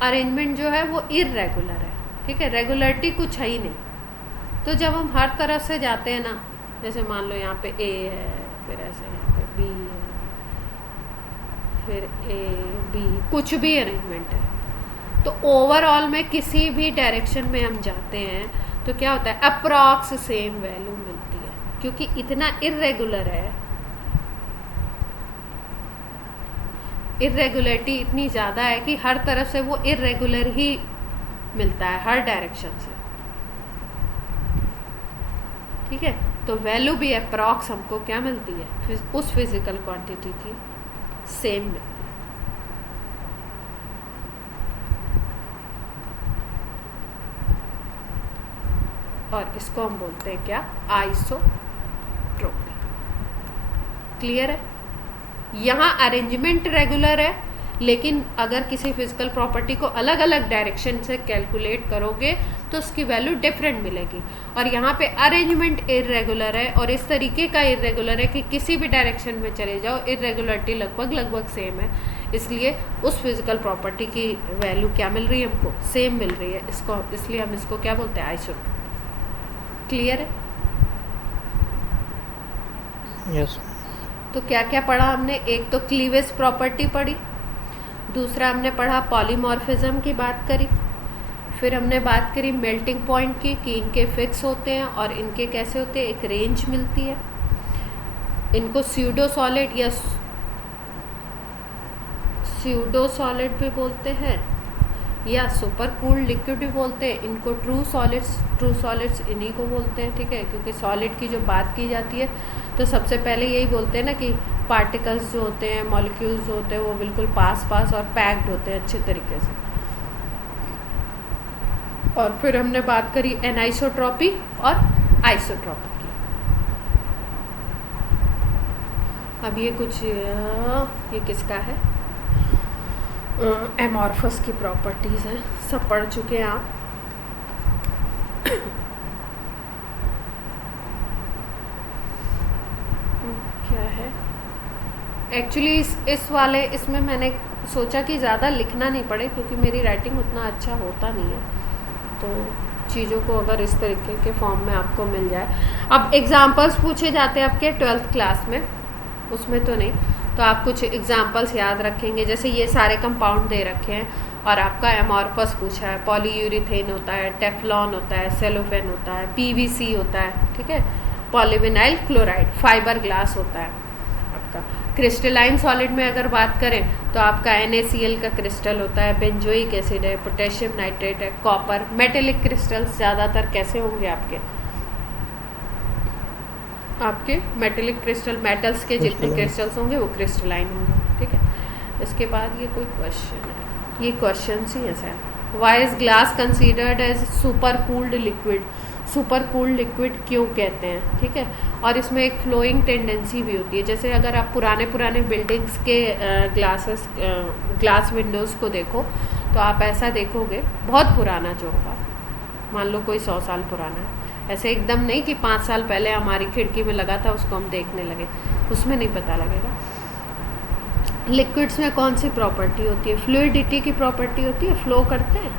अरेंजमेंट जो है वो इर्रेगुलर है। ठीक है, रेगुलरिटी कुछ है ही नहीं। तो जब हम हर तरफ से जाते हैं ना, जैसे मान लो यहाँ पे ए है, फिर ऐसे यहाँ पे बी है, फिर ए बी, कुछ भी अरेंजमेंट है, तो ओवरऑल में किसी भी डायरेक्शन में हम जाते हैं तो क्या होता है? अप्रॉक्स सेम वैल्यू मिलती है, क्योंकि इतना इर्रेगुलर है, इर्रेगुलरिटी इतनी ज़्यादा है कि हर तरफ से वो इर्रेगुलर ही मिलता है, हर डायरेक्शन से। ठीक है, तो वैल्यू भी अप्रॉक्स हमको क्या मिलती है? उस फिजिकल क्वांटिटी की सेम मिलती है। और इसको हम बोलते हैं क्या? आइसोट्रोपी। क्लियर है? यहाँ अरेंजमेंट रेगुलर है, लेकिन अगर किसी फिजिकल प्रॉपर्टी को अलग अलग डायरेक्शन से कैलकुलेट करोगे तो उसकी वैल्यू डिफरेंट मिलेगी। और यहाँ पे अरेंजमेंट इरेगुलर है, और इस तरीके का इरेगुलर है कि किसी भी डायरेक्शन में चले जाओ इरेगुलरिटी लगभग सेम है, इसलिए उस फिजिकल प्रॉपर्टी की वैल्यू क्या मिल रही है? हमको सेम मिल रही है। इसको इसलिए हम इसको क्या बोलते हैं? आइसोट्रोपी। क्लियर है? यस। तो क्या क्या पढ़ा हमने? एक तो क्लीवेज प्रॉपर्टी पढ़ी, दूसरा हमने पढ़ा पॉलीमॉर्फिज्म की बात करी, फिर हमने बात करी मेल्टिंग पॉइंट की कि इनके फिक्स होते हैं और इनके कैसे होते हैं, एक रेंज मिलती है। इनको स्यूडो सॉलिड या स्यूडो सॉलिड भी बोलते हैं या सुपर कूल्ड लिक्विड भी बोलते हैं। इनको ट्रू सॉलिड्स इन्हीं को बोलते हैं, ठीक है, क्योंकि सॉलिड की जो बात की जाती है तो सबसे पहले यही बोलते हैं ना कि पार्टिकल्स जो होते हैं, मॉलिक्यूल्स जो होते हैं वो बिल्कुल पास और पैक्ड होते हैं अच्छे तरीके से। और फिर हमने बात करी एनाइसोट्रॉपी और आइसोट्रॉपी की। अब ये कुछ ये किसका है, एमॉर्फस की प्रॉपर्टीज़ हैं, सब पढ़ चुके हैं आप। क्या है एक्चुअली इसमें मैंने सोचा कि ज़्यादा लिखना नहीं पड़े क्योंकि मेरी राइटिंग उतना अच्छा होता नहीं है, तो चीज़ों को अगर इस तरीके के फॉर्म में आपको मिल जाए। अब एग्जांपल्स पूछे जाते हैं आपके 12th क्लास में, उसमें तो नहीं, तो आप कुछ एग्जांपल्स याद रखेंगे। जैसे ये सारे कंपाउंड दे रखे हैं और आपका एमॉर्फस पूछा है, पॉलीयूरिथेन होता है, टेफ्लॉन होता है, सेलोफेन होता है, पीवीसी होता है, ठीक है, पॉलीविनाइल क्लोराइड, फाइबर ग्लास होता है आपका। क्रिस्टलाइन सॉलिड में अगर बात करें तो आपका NaCl का क्रिस्टल होता है, बेंजोइक एसिड है, पोटेशियम नाइट्रेट है, कॉपर। मेटेलिक क्रिस्टल्स ज़्यादातर कैसे होंगे आपके मेटेलिक क्रिस्टल, मेटल्स के जितने क्रिस्टल्स होंगे वो क्रिस्टलाइन होंगे, ठीक है। इसके बाद ये कोई क्वेश्चन है, ये क्वेश्चन ही है sir. Why is glass considered as super cooled liquid? Super cooled liquid क्यों कहते हैं, ठीक है। और इसमें एक फ्लोइंग टेंडेंसी भी होती है। जैसे अगर आप पुराने बिल्डिंग्स के ग्लास विंडोज़ को देखो तो आप ऐसा देखोगे, बहुत पुराना जो होगा, मान लो कोई 100 साल पुराना है, ऐसे एकदम नहीं कि 5 साल पहले हमारी खिड़की में लगा था उसको हम देखने लगे, उसमें नहीं पता लगेगा। लिक्विड्स में कौन सी प्रॉपर्टी होती है? फ्लूइडिटी की प्रॉपर्टी होती है, फ्लो करते हैं,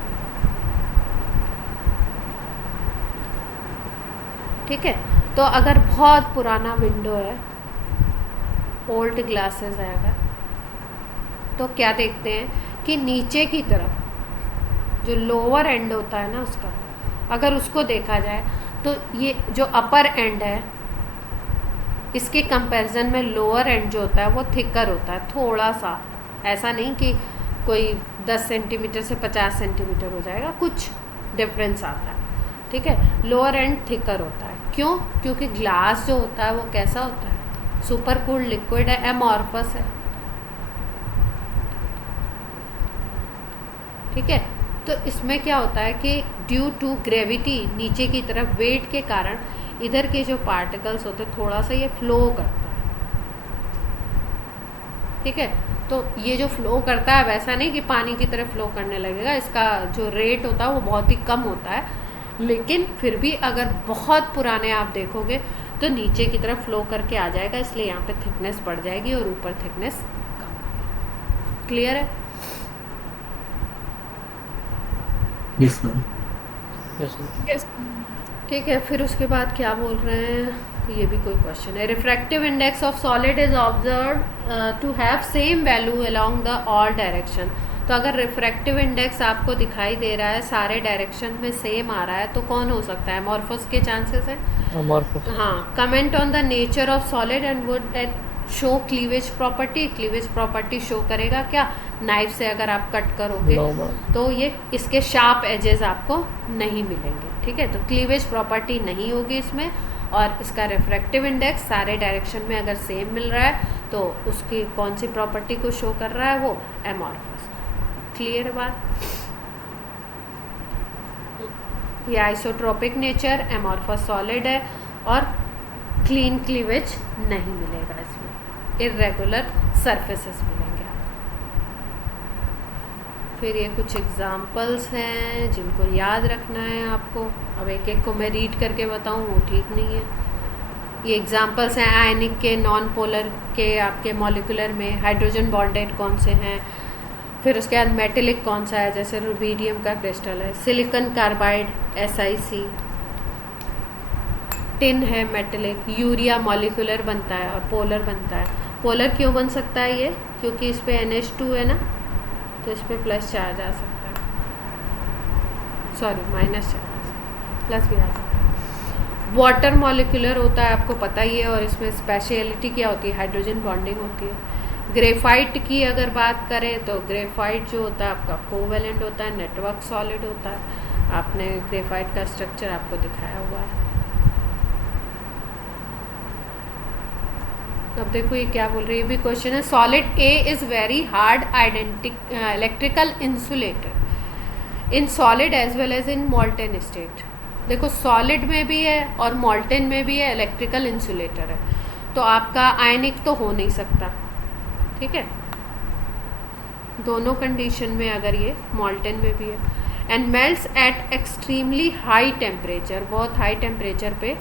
ठीक है। तो अगर बहुत पुराना विंडो है, ओल्ड ग्लासेस है अगर, तो क्या देखते हैं कि नीचे की तरफ जो लोअर एंड होता है ना उसका, अगर उसको देखा जाए तो ये जो अपर एंड है इसके कंपैरिजन में लोअर एंड जो होता है वो थिकर होता है थोड़ा सा। ऐसा नहीं कि कोई 10 सेंटीमीटर से 50 सेंटीमीटर हो जाएगा, कुछ डिफरेंस आता है, ठीक है। लोअर एंड थिकर होता है, क्यों? क्योंकि ग्लास जो होता है वो कैसा होता है, सुपर कूल्ड लिक्विड है, एमॉर्फस है, ठीक है। तो इसमें क्या होता है कि ड्यू टू ग्रेविटी, नीचे की तरफ वेट के कारण इधर के जो पार्टिकल्स होते हैं थोड़ा सा ये फ्लो करता है, ठीक है। तो ये जो फ्लो करता है वैसा नहीं कि पानी की तरह फ्लो करने लगेगा, इसका जो रेट होता है वो बहुत ही कम होता है, लेकिन फिर भी अगर बहुत पुराने आप देखोगे तो नीचे की तरफ फ्लो करके आ जाएगा, इसलिए यहाँ पे थिकनेस बढ़ जाएगी और ऊपर थिकनेस कम। क्लियर है? Yes ma'am. ठीक है। फिर उसके बाद क्या बोल रहे हैं, तो ये भी कोई क्वेश्चन है। Refractive index of solid is observed to have same value along the all direction. तो अगर रिफ्रैक्टिव इंडेक्स आपको दिखाई दे रहा है सारे डायरेक्शन में सेम आ रहा है तो कौन हो सकता है? अमॉर्फस के चांसेस हैं। हाँ। Comment on the nature of solid and would that show cleavage property. Cleavage property show करेगा क्या? नाइफ से अगर आप कट करोगे तो ये इसके शार्प एजेस आपको नहीं मिलेंगे, ठीक है। तो क्लीवेज प्रॉपर्टी नहीं होगी इसमें, और इसका रिफ्रैक्टिव इंडेक्स सारे डायरेक्शन में अगर सेम मिल रहा है तो उसकी कौन सी प्रॉपर्टी को शो कर रहा है? वो एमॉर्फस। क्लियर बात? ये आइसोट्रोपिक नेचर, एमॉर्फस सॉलिड है और क्लीन क्लीवेज नहीं मिलेगा इसमें, इर्रेगुलर सरफेसेस मिलेंगे आपको। फिर ये कुछ एग्जांपल्स हैं जिनको याद रखना है आपको। अब एक एक को मैं रीड करके बताऊं वो ठीक नहीं है। ये एग्जांपल्स हैं आयनिक के, नॉन पोलर के, आपके मॉलिक्यूलर में हाइड्रोजन बॉन्डेड कौन से हैं, फिर उसके बाद मेटेलिक कौन सा है, जैसे रुबीडियम का क्रिस्टल है, सिलिकॉन कार्बाइड SiC, टिन है मेटेलिक, यूरिया मॉलिक्यूलर बनता है और पोलर बनता है, पोलर क्यों बन सकता है ये? क्योंकि इस पे NH2 है ना, तो इस पे प्लस चार्ज आ सकता है, सॉरी माइनस चार्ज, प्लस भी आ सकता है। वाटर मॉलिक्यूलर होता है, आपको पता ही है, और इसमें स्पेशलिटी क्या होती है? हाइड्रोजन बॉन्डिंग होती है। ग्रेफाइट की अगर बात करें तो ग्रेफाइट जो होता है आपका कोवेलेंट होता है, नेटवर्क सॉलिड होता है। आपने ग्रेफाइट का स्ट्रक्चर आपको दिखाया हुआ है। अब देखो ये क्या बोल रही है, भी क्वेश्चन है, solid A is very hard electrical insulator in solid as well as in molten state. देखो सॉलिड में भी है और मॉल्टेन में भी है, इलेक्ट्रिकल इंसुलेटर है, तो आपका आयनिक तो हो नहीं सकता, ठीक है, दोनों कंडीशन में अगर ये मॉल्टेन में भी है। And melts at extremely high temperature, बहुत हाई टेम्परेचर पे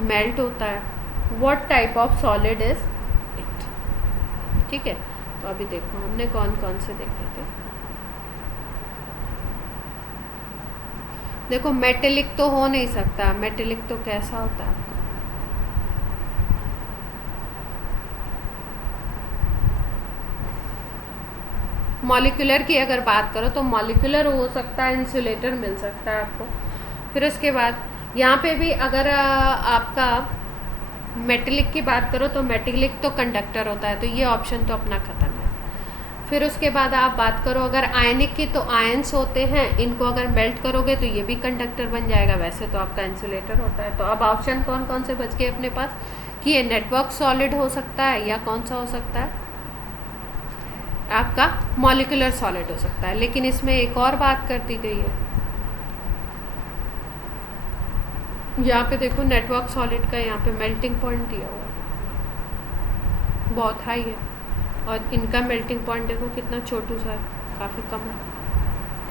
मेल्ट होता है। What type of solid is it, ठीक है। तो अभी देखो हमने कौन कौन से देखे थे। देखो मेटेलिक तो हो नहीं सकता, मेटेलिक तो कैसा होता है आपका, मॉलिक्यूलर की अगर बात करो तो मॉलिक्यूलर हो सकता है, इंसुलेटर मिल सकता है आपको। फिर उसके बाद यहाँ पे भी अगर आपका मेटेलिक की बात करो तो मेटेलिक तो कंडक्टर होता है, तो ये ऑप्शन तो अपना खत्म है। फिर उसके बाद आप बात करो अगर आयनिक की, तो आयंस होते हैं, इनको अगर मेल्ट करोगे तो ये भी कंडक्टर बन जाएगा, वैसे तो आपका इंसुलेटर होता है। तो अब ऑप्शन कौन कौन से बच गए अपने पास कि ये नेटवर्क सॉलिड हो सकता है, या कौन सा हो सकता है आपका मॉलिक्यूलर सॉलिड हो सकता है। लेकिन इसमें एक और बात कर दी गई है, यहाँ पे देखो नेटवर्क सॉलिड का यहाँ पे मेल्टिंग पॉइंट दिया हुआ है, बहुत हाई है, और इनका मेल्टिंग पॉइंट देखो कितना छोटू सा है, काफ़ी कम है,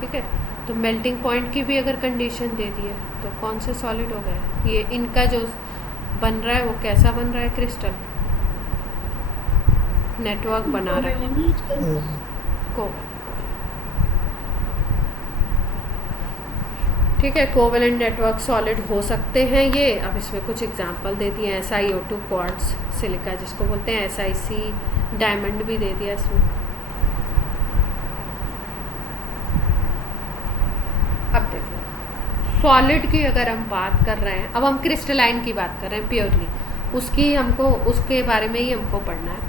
ठीक है। तो मेल्टिंग पॉइंट की भी अगर कंडीशन दे दी है तो कौन से सॉलिड हो गए? ये इनका जो बन रहा है वो कैसा बन रहा है? क्रिस्टल नेटवर्क बना रहा है कोवेलेंट, ठीक है, कोवेलेंट नेटवर्क सॉलिड हो सकते हैं ये। अब इसमें कुछ एग्जांपल दे दिए हैं, SiO2 क्वार्ट्ज सिलिका जिसको बोलते हैं, SiC डायमंड भी दे दिया इसमें। अब देखो सॉलिड की अगर हम बात कर रहे हैं, अब हम क्रिस्टलाइन की बात कर रहे हैं प्योरली, उसकी हमको उसके बारे में ही हमको पढ़ना है।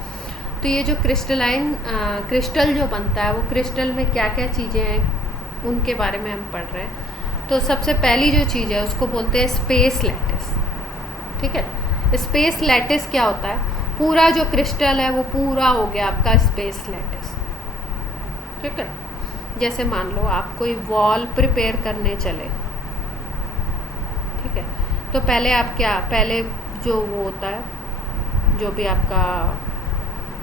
तो ये जो क्रिस्टलाइन क्रिस्टल जो बनता है, वो क्रिस्टल में क्या क्या चीज़ें हैं उनके बारे में हम पढ़ रहे हैं। तो सबसे पहली जो चीज़ है उसको बोलते हैं स्पेस लैटिस, ठीक है। स्पेस लैटिस क्या होता है? पूरा जो क्रिस्टल है वो पूरा हो गया आपका स्पेस लैटिस, ठीक है। जैसे मान लो आप कोई वॉल प्रिपेयर करने चले, ठीक है, तो पहले आप क्या, पहले जो वो होता है जो भी आपका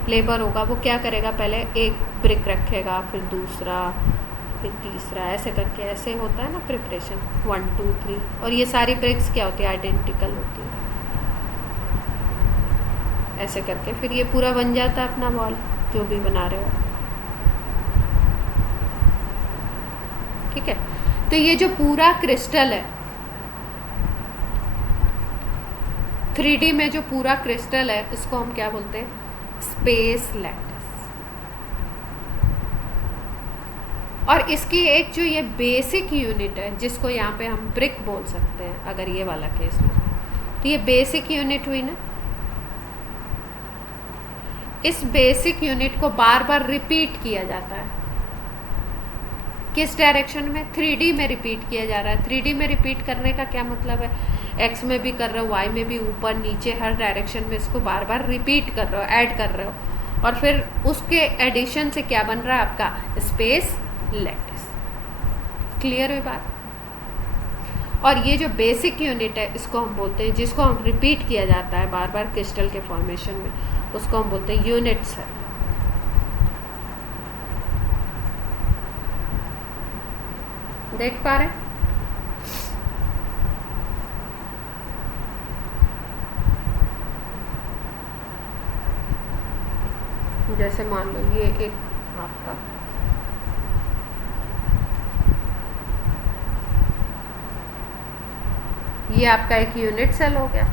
लेबर होगा वो क्या करेगा, पहले एक ब्रिक रखेगा, फिर दूसरा, फिर तीसरा, ऐसे करके ऐसे होता है ना प्रिपरेशन, 1 2 3, और ये सारी ब्रिक्स क्या होती है? आइडेंटिकल होती है, ऐसे करके फिर ये पूरा बन जाता है अपना वॉल जो भी बना रहे हो, ठीक है। तो ये जो पूरा क्रिस्टल है 3D में, जो पूरा क्रिस्टल है इसको हम क्या बोलते हैं? Space lattice. और इसकी एक जो ये बेसिक यूनिट है जिसको यहाँ पे हम ब्रिक बोल सकते हैं अगर ये वाला केस में, तो ये बेसिक यूनिट हुई ना। इस बेसिक यूनिट को बार बार रिपीट किया जाता है, किस डायरेक्शन में? 3D में रिपीट किया जा रहा है। 3D में रिपीट करने का क्या मतलब है? एक्स में भी कर रहे हो, वाई में भी, ऊपर नीचे हर डायरेक्शन में इसको बार बार रिपीट कर रहे हो, ऐड कर रहे हो, और फिर उसके एडिशन से क्या बन रहा है आपका? Space lattice. क्लियर हुई बात? और ये जो बेसिक यूनिट है इसको हम बोलते हैं, जिसको हम रिपीट किया जाता है बार बार क्रिस्टल के फॉर्मेशन में, उसको हम बोलते हैं यूनिट सेल। देख पा रहे हैं? जैसे मान लो ये एक आपका ये आपका एक यूनिट सेल हो गया,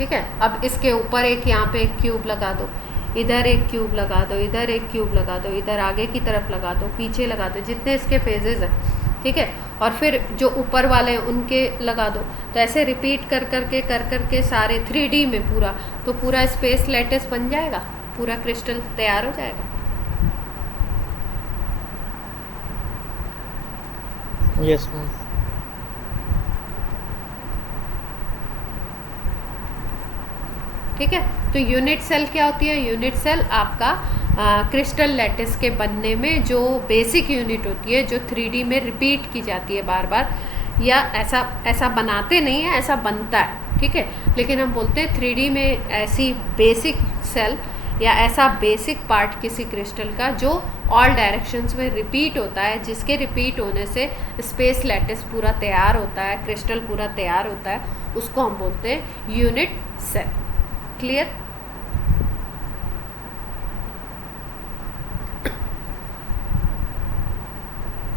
ठीक है। अब इसके ऊपर एक यहाँ पे एक क्यूब लगा दो, इधर एक क्यूब लगा दो, इधर एक क्यूब लगा दो, इधर आगे की तरफ लगा दो, पीछे लगा दो, जितने इसके फेजेस हैं, ठीक है। और फिर जो ऊपर वाले हैं उनके लगा दो। तो ऐसे रिपीट कर करके सारे 3D में पूरा, तो पूरा स्पेस लैटिस बन जाएगा, पूरा क्रिस्टल तैयार हो जाएगा। Yes ma'am. ठीक है। तो यूनिट सेल क्या होती है? यूनिट सेल आपका क्रिस्टल लैटिस के बनने में जो बेसिक यूनिट होती है, जो 3D में रिपीट की जाती है बार बार, या ऐसा बनाते नहीं है, ऐसा बनता है, ठीक है। लेकिन हम बोलते हैं 3D में ऐसी बेसिक सेल या ऐसा बेसिक पार्ट किसी क्रिस्टल का जो ऑल डायरेक्शंस में रिपीट होता है, जिसके रिपीट होने से स्पेस लैटिस पूरा तैयार होता है, क्रिस्टल पूरा तैयार होता है, उसको हम बोलते हैं यूनिट सेल। क्लियर?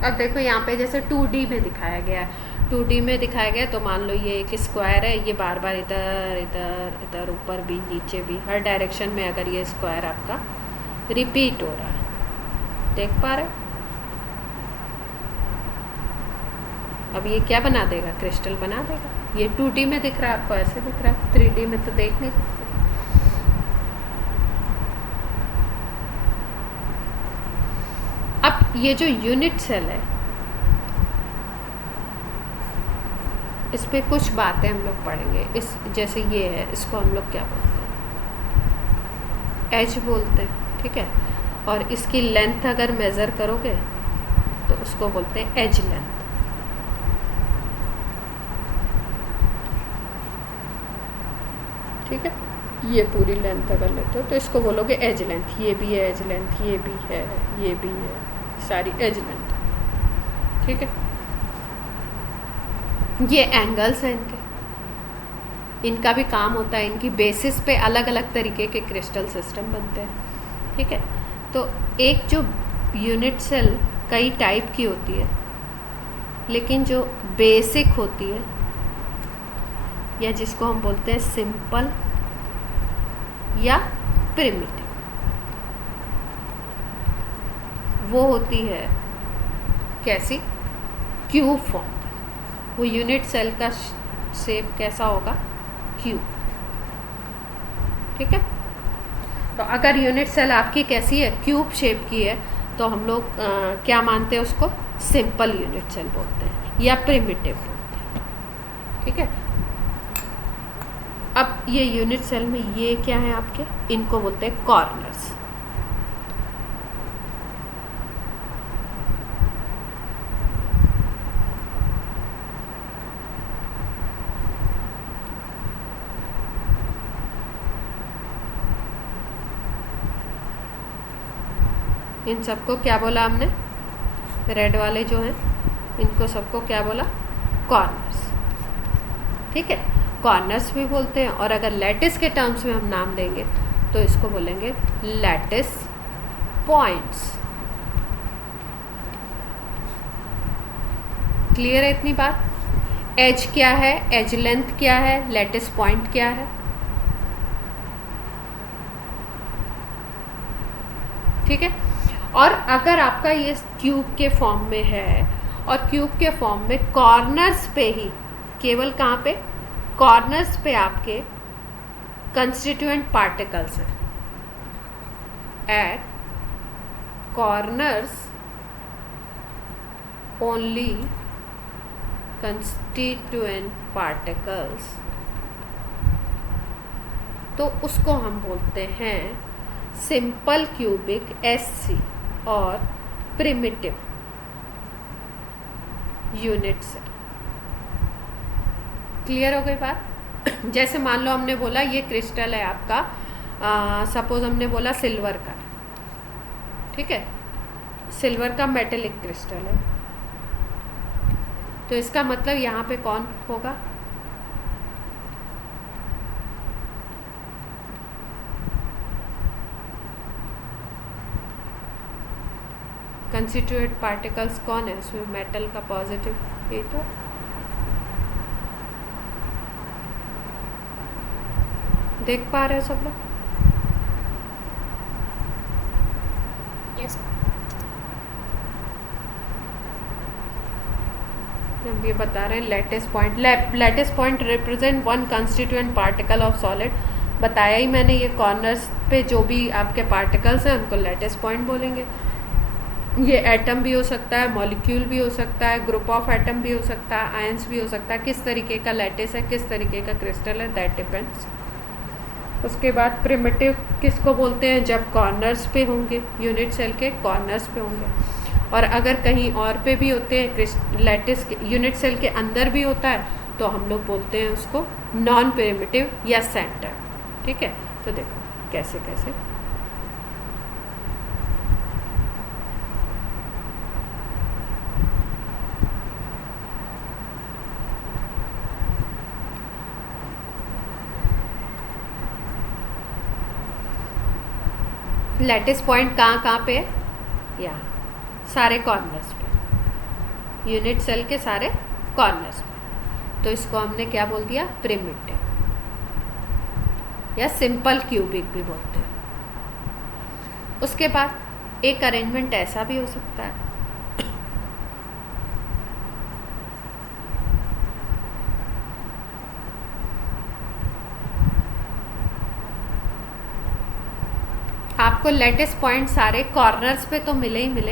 अब देखो यहाँ पे जैसे 2D में दिखाया गया है, 2D में दिखाया गया, तो मान लो ये एक स्क्वायर है, ये बार बार इधर इधर इधर, ऊपर भी नीचे भी, हर डायरेक्शन में अगर ये स्क्वायर आपका रिपीट हो रहा है, देख पा रहे हो? अब ये क्या बना देगा? क्रिस्टल बना देगा। ये 2D में दिख रहा है आपको, ऐसे दिख रहा है, 3D में तो देख नहीं सकते। अब ये जो यूनिट सेल है, इस पे कुछ बातें हम लोग पढ़ेंगे। इस जैसे ये है, इसको हम लोग क्या बोलते हैं? एज बोलते हैं, ठीक है। और इसकी लेंथ अगर मेज़र करोगे तो उसको बोलते हैं एज लेंथ। ठीक है, ये पूरी लेंथ अगर लेते हो तो इसको बोलोगे एज लेंथ। ये भी है एज लेंथ, ये भी है, ये भी है, सारी एज लेंथ, ठीक है। ये एंगल्स हैं इनके, इनका भी काम होता है, इनकी बेसिस पे अलग अलग तरीके के क्रिस्टल सिस्टम बनते हैं, ठीक है। तो एक जो यूनिट सेल कई टाइप की होती है, लेकिन जो बेसिक होती है, या जिसको हम बोलते हैं सिंपल या प्रिमिटिव, वो होती है कैसी? Cube form. वो यूनिट सेल का शेप कैसा होगा? क्यूब, ठीक है। तो अगर यूनिट सेल आपकी कैसी है? क्यूब शेप की है, तो हम लोग क्या मानते हैं उसको? सिंपल यूनिट सेल बोलते हैं या प्रिमिटिव बोलते हैं, ठीक है। अब ये यूनिट सेल में ये क्या है आपके? इनको बोलते हैं कॉर्नर्स। इन सबको क्या बोला हमने? रेड वाले जो हैं, इनको सबको क्या बोला? कॉर्नर्स, ठीक है। कॉर्नर्स भी बोलते हैं, और अगर लैटिस के टर्म्स में हम नाम देंगे तो इसको बोलेंगे लैटिस पॉइंट्स। क्लियर है इतनी बात? एज क्या है, एज लेंथ क्या है, लैटिस पॉइंट क्या है, ठीक है। और अगर आपका ये क्यूब के फॉर्म में है, और क्यूब के फॉर्म में कॉर्नर्स पे ही, केवल कहाँ पे? कॉर्नर्स पे आपके कंस्टिट्यूएंट पार्टिकल्स हैं। At corners only constituent particles, तो उसको हम बोलते हैं सिंपल क्यूबिक SC और प्रिमिटिव यूनिट सेल। क्लियर हो गई बात? जैसे मान लो हमने बोला ये क्रिस्टल है आपका, सपोज हमने बोला सिल्वर का, ठीक है, सिल्वर का मेटेलिक क्रिस्टल है, तो इसका मतलब यहाँ पे कौन होगा? कंस्टिट्यूएंट पार्टिकल्स कौन है उसमें? मेटल का पॉजिटिव, ये तो देख पा रहे हो सब लोग? Yes. अब ये बता रहे हैं lattice point. Lattice point represent one constituent particle of solid. बताया ही मैंने, ये कॉर्नर्स पे जो भी आपके पार्टिकल्स हैं उनको लैटिस पॉइंट बोलेंगे। ये एटम भी हो सकता है, मॉलिक्यूल भी हो सकता है, ग्रुप ऑफ एटम भी हो सकता है, आयंस भी हो सकता है। किस तरीके का लैटिस है, किस तरीके का क्रिस्टल है, दैट डिपेंड्स। उसके बाद प्रिमिटिव किसको बोलते हैं? जब कॉर्नर्स पे होंगे, यूनिट सेल के कॉर्नर्स पे होंगे। और अगर कहीं और पे भी होते हैं, लैटिस के यूनिट सेल के अंदर भी होता है, तो हम लोग बोलते हैं उसको नॉन प्रिमिटिव या सेंटर। ठीक है, तो देखो कैसे कैसे। लैटिस पॉइंट कहाँ पे है? यहाँ सारे कॉर्नर्स पे, यूनिट सेल के सारे कॉर्नर्स पे। तो इसको हमने क्या बोल दिया? प्रिमिटिव या सिंपल क्यूबिक भी बोलते हैं। उसके बाद एक अरेंजमेंट ऐसा भी हो सकता है, आपको लैटिस पॉइंट सारे कॉर्नर्स पे तो मिले ही मिले,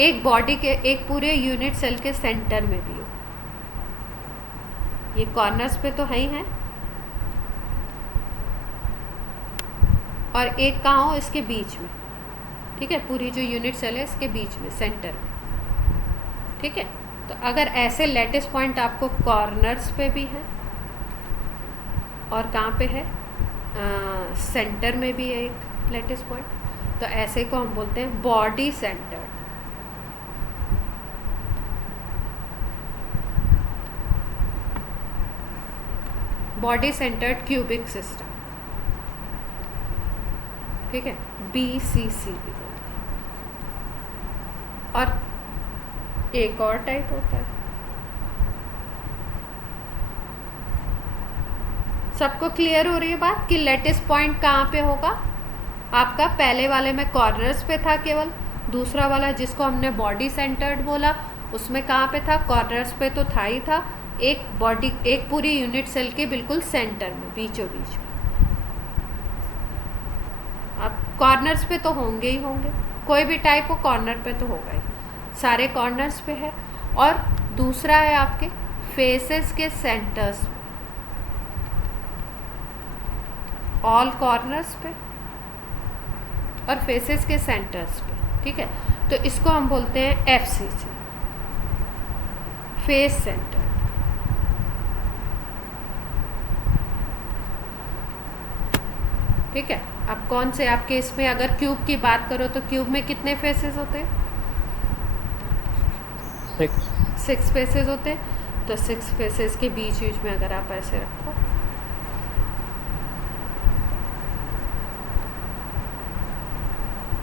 एक बॉडी के, एक पूरे यूनिट सेल के सेंटर में भी हो। ये कॉर्नर्स पे तो है ही है, और एक कहाँ हो? इसके बीच में। ठीक है, पूरी जो यूनिट सेल है इसके बीच में, सेंटर में। ठीक है, तो अगर ऐसे लैटिस पॉइंट आपको कॉर्नर्स पे भी है और कहाँ पे है? सेंटर में भी है एक लैटिस पॉइंट, तो ऐसे को हम बोलते हैं body centred. Body centred cubic system. ठीक है, BCC भी बोलते हैं। और एक और टाइप होता है। सबको क्लियर हो रही है बात कि लैटिस पॉइंट कहाँ पे होगा? आपका पहले वाले में कॉर्नर्स पे था केवल, दूसरा वाला जिसको हमने बॉडी सेंटर्ड बोला उसमें कहाँ पे था? कॉर्नर्स पे तो था ही था, एक बॉडी, एक पूरी यूनिट सेल के बिल्कुल सेंटर में, बीचों बीच में। अब कॉर्नर्स पे तो होंगे ही होंगे, कोई भी टाइप हो कॉर्नर पे तो होगा ही, सारे कॉर्नर्स पे है। और दूसरा है आपके फेसेस के सेंटर्स, ऑल कॉर्नर्स पे और फेसेस के सेंटर्स पे। ठीक है, तो इसको हम बोलते हैं FCC, फेस सेंटर। ठीक है, अब कौन से आपके इसमें अगर क्यूब की बात करो तो क्यूब में कितने फेसेस होते हैं? 6 फेसेस होते हैं। तो 6 फेसेस के बीच बीच में अगर आप ऐसे रखो,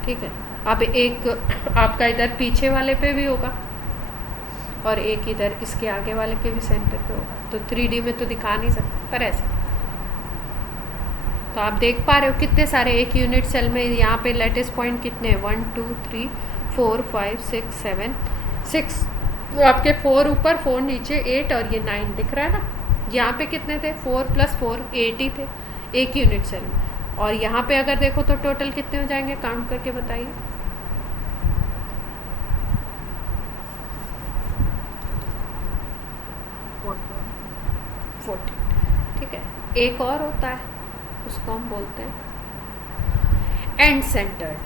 ठीक है, अब एक आपका इधर पीछे वाले पे भी होगा और एक इधर इसके आगे वाले के भी सेंटर पे होगा। तो 3D में तो दिखा नहीं सकते, पर ऐसे। तो आप देख पा रहे हो कितने सारे एक यूनिट सेल में यहाँ पे लैटिस पॉइंट कितने हैं? 1 2 3 4 5 6 7 6 आपके 4 ऊपर 4 नीचे 8 और ये 9 दिख रहा है ना। यहाँ पे कितने थे? 4 + 4 8 ही थे एक यूनिट सेल में। और यहाँ पे अगर देखो तो टोटल कितने हो जाएंगे? काउंट करके बताइए। 14। ठीक है, एक और होता है, उसको हम बोलते हैं एंड सेंटर्ड।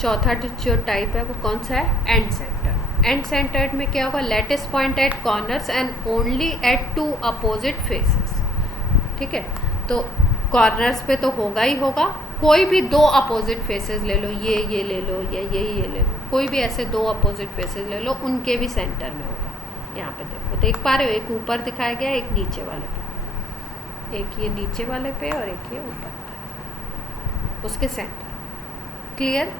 चौथा जो टाइप है वो कौन सा है? And centred. एंड सेंटर्ड में क्या होगा? Lattice point at corners and only at 2 opposite faces. ठीक है, तो कॉर्नर्स पे तो होगा ही होगा, कोई भी 2 अपोजिट फेसेस ले लो, ये ले लो या ये ले लो, कोई भी ऐसे 2 अपोजिट फेसेस ले लो, उनके भी सेंटर में होगा। यहाँ पे देखो, देख पा रहे हो? एक ऊपर दिखाया गया, एक नीचे वाले पे, एक ये नीचे वाले पे और एक ये ऊपर पे, उसके सेंटर। क्लियर?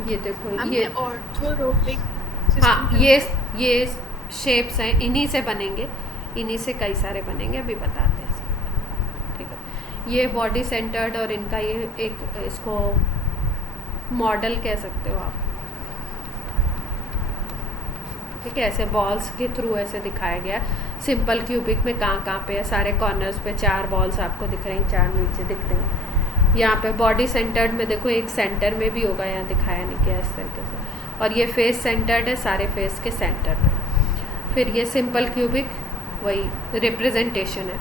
ये देखो, हमने ये ऑर्थोरोपिक हाँ, ये शेप्स हैं, इन्हीं से बनेंगे, इन्हीं से कई सारे बनेंगे, अभी बताते हैं सब। ठीक है, ये बॉडी सेंटर्ड और इनका ये एक इसको मॉडल कह सकते हो आप। ठीक है, ऐसे बॉल्स के थ्रू ऐसे दिखाया गया। सिंपल क्यूबिक में कहाँ पे है, सारे कॉर्नर्स पे 4 बॉल्स आपको दिख रही हैं, 4 नीचे दिखते हैं। यहाँ पे बॉडी सेंटर्ड में देखो एक सेंटर में भी होगा, यहाँ दिखाया नहीं किया इस तरीके से। और ये फेस सेंटर्ड है, सारे फेस के सेंटर पे। फिर ये सिंपल क्यूबिक वही रिप्रेजेंटेशन है।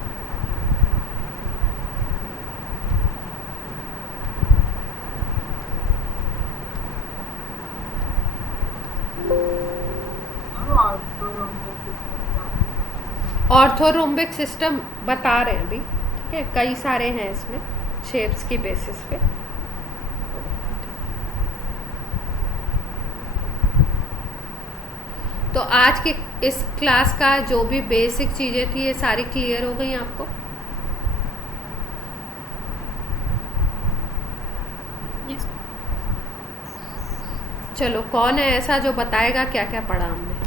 ऑर्थोरोम्बिक सिस्टम बता रहे हैं अभी। ठीक है, कई सारे हैं इसमें शेप्स की बेसिस पे। तो आज के इस क्लास का जो भी बेसिक चीज़ें थी ये सारी क्लियर हो गई आपको? Yes. चलो, कौन है ऐसा जो बताएगा क्या क्या पढ़ा हमने?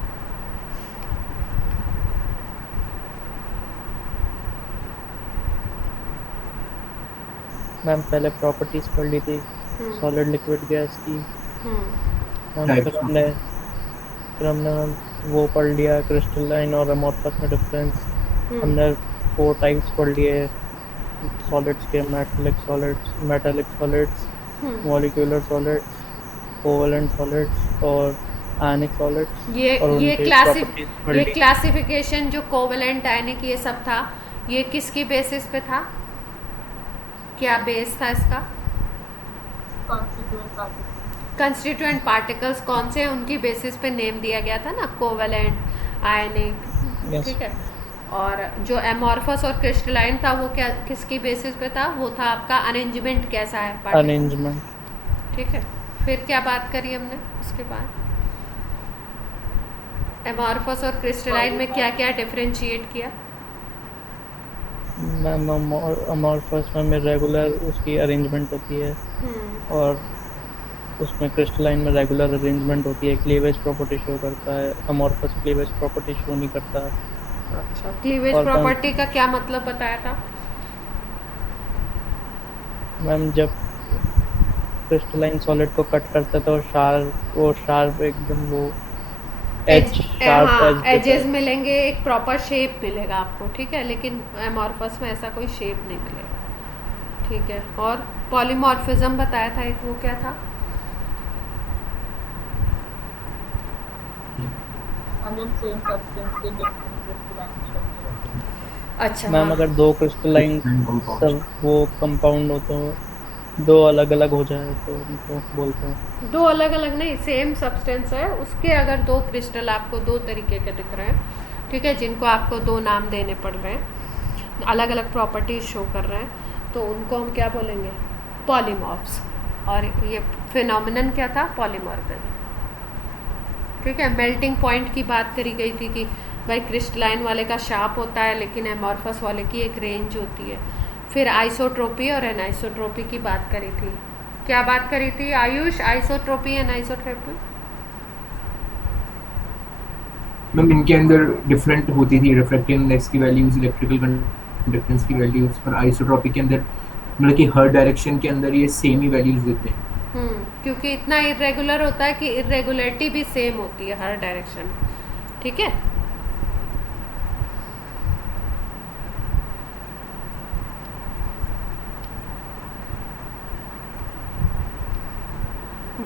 मैम पहले प्रॉपर्टीज पढ़ ली थी सॉलिड लिक्विड गैस की। मैम Types फिर हमने मैम वो पढ़ लिया क्रिस्टलाइन और अमॉर्फस में डिफरेंस। हमने 4 टाइप्स पढ़ लिए सॉलिड्स के, metallic solids, molecular solids, covalent solids और आयनिक सॉलिड्स। ये और ये उनके क्लासिफ properties पढ़ ये ली। क्लासिफिकेशन जो कोवेलेंट आयनिक ये सब था, ये किसकी बेसिस पे था? क्या बेस था इसका? कंस्टिट्यूएंट पार्टिकल्स कौन से हैं उनकी बेसिस पे नेम दिया गया था ना, कोवेलेंट, आयनिक। Yes. ठीक है, और जो एमॉर्फस और क्रिस्टलाइन था वो क्या किसकी बेसिस पे था? वो था आपका अरेंजमेंट कैसा है particle। अरेंजमेंट। ठीक है, फिर क्या बात करी हमने उसके बाद? एमॉर्फस और क्रिस्टलाइन में क्या क्या डिफरेंशिएट किया? मैम अमॉर्फस में रेगुलर उसकी अरेंजमेंट होती है और उसमें क्रिस्टलाइन में रेगुलर अरेंजमेंट होती है। क्लीवेज प्रॉपर्टी शो करता है, अमॉर्फस क्लीवेज प्रॉपर्टी शो नहीं करता। अच्छा, क्लीवेज और प्रॉपर्टी का क्या मतलब बताया था? मैम जब क्रिस्टलाइन सॉलिड को कट करता है तो शार्प एकदम वो एज शार्प हाँ, एज एजेस मिलेंगे, एक प्रॉपर शेप मिलेगा आपको। ठीक है, लेकिन एमॉर्फस में ऐसा कोई शेप नहीं मिलेगा। ठीक है, और पॉलीमॉर्फिज्म बताया था एक, वो क्या था? अच्छा, मैम हाँ। अगर 2 क्रिस्टलाइन सब वो कंपाउंड हो तो 2 अलग अलग हो जाए तो उनको बोलते हैं। 2 अलग अलग नहीं, सेम सब्सटेंस है, उसके अगर 2 क्रिस्टल आपको 2 तरीके के दिख रहे हैं, ठीक है, जिनको आपको 2 नाम देने पड़ रहे हैं, अलग अलग प्रॉपर्टीज शो कर रहे हैं, तो उनको हम क्या बोलेंगे? पॉलीमॉर्फ्स। और ये फिनोमिनन क्या था? पॉलीमॉर्फिज्म। ठीक है, मेल्टिंग पॉइंट की बात करी गई थी कि भाई क्रिस्टलाइन वाले का शार्प होता है लेकिन एमॉर्फस वाले की एक रेंज होती है। फिर आइसोट्रोपी और एनाइसोट्रोपी की बात करी थी। क्या बात करी थी आयुष? आइसोट्रोपी एनाइसोट्रोपी। मैम इनके अंदर डिफरेंट होती थी रिफ्रैक्टिव इंडेक्स की वैल्यूज, इलेक्ट्रिकल कंडक्टेंस की वैल्यूज। और आइसोट्रोपी के अंदर मतलब कि हर डायरेक्शन के अंदर ये सेम ही वैल्यूज देते हैं। क्योंकि इतना इरेगुलर होता है कि इरेगुलरिटी भी सेम होती है हर डायरेक्शन। ठीक है,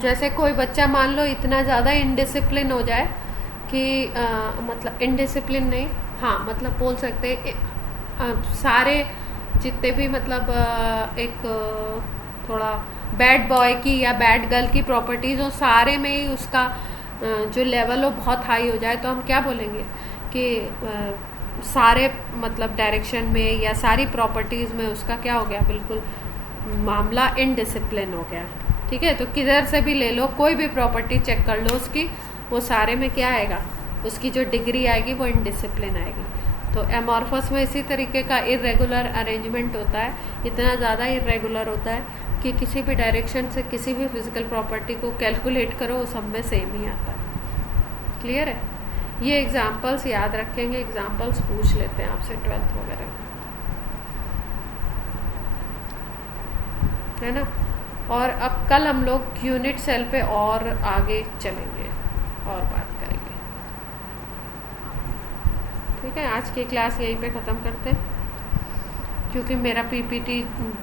जैसे कोई बच्चा मान लो इतना ज़्यादा इनडिसिप्लिन हो जाए कि मतलब इनडिसिप्लिन नहीं, हाँ मतलब बोल सकते सारे जितने भी मतलब एक थोड़ा बैड बॉय की या बैड गर्ल की प्रॉपर्टीज़ हो, सारे में ही उसका जो लेवल हो बहुत हाई हो जाए, तो हम क्या बोलेंगे कि सारे मतलब डायरेक्शन में या सारी प्रॉपर्टीज़ में उसका क्या हो गया, बिल्कुल मामला इनडिसिप्लिन हो गया। ठीक है, तो किधर से भी ले लो, कोई भी प्रॉपर्टी चेक कर लो उसकी, वो सारे में क्या आएगा, उसकी जो डिग्री आएगी वो इनडिसिप्लिन आएगी। तो एमॉर्फस में इसी तरीके का इरेगुलर अरेंजमेंट होता है, इतना ज़्यादा इरेगुलर होता है कि किसी भी डायरेक्शन से किसी भी फिजिकल प्रॉपर्टी को कैलकुलेट करो वो सब में सेम ही आता है। क्लियर है? ये एग्जांपल्स याद रखेंगे, एग्जांपल्स पूछ लेते हैं आपसे 12th वगैरह में, है ना? और अब कल हम लोग यूनिट सेल पे और आगे चलेंगे और बात करेंगे। ठीक है, आज की क्लास यहीं पे ख़त्म करते हैं, क्योंकि मेरा पीपीटी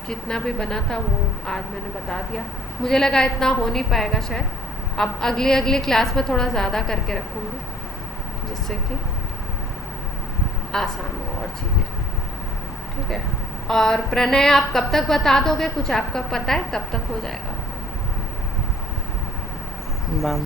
जितना भी बना था वो आज मैंने बता दिया। मुझे लगा इतना हो नहीं पाएगा शायद, अब अगली क्लास में थोड़ा ज़्यादा करके रखूँगी जिससे कि आसान हो और चीज़ें। ठीक है, और प्रणय आप कब तक बता दोगे? कुछ आपका पता है कब तक हो जाएगा? मैम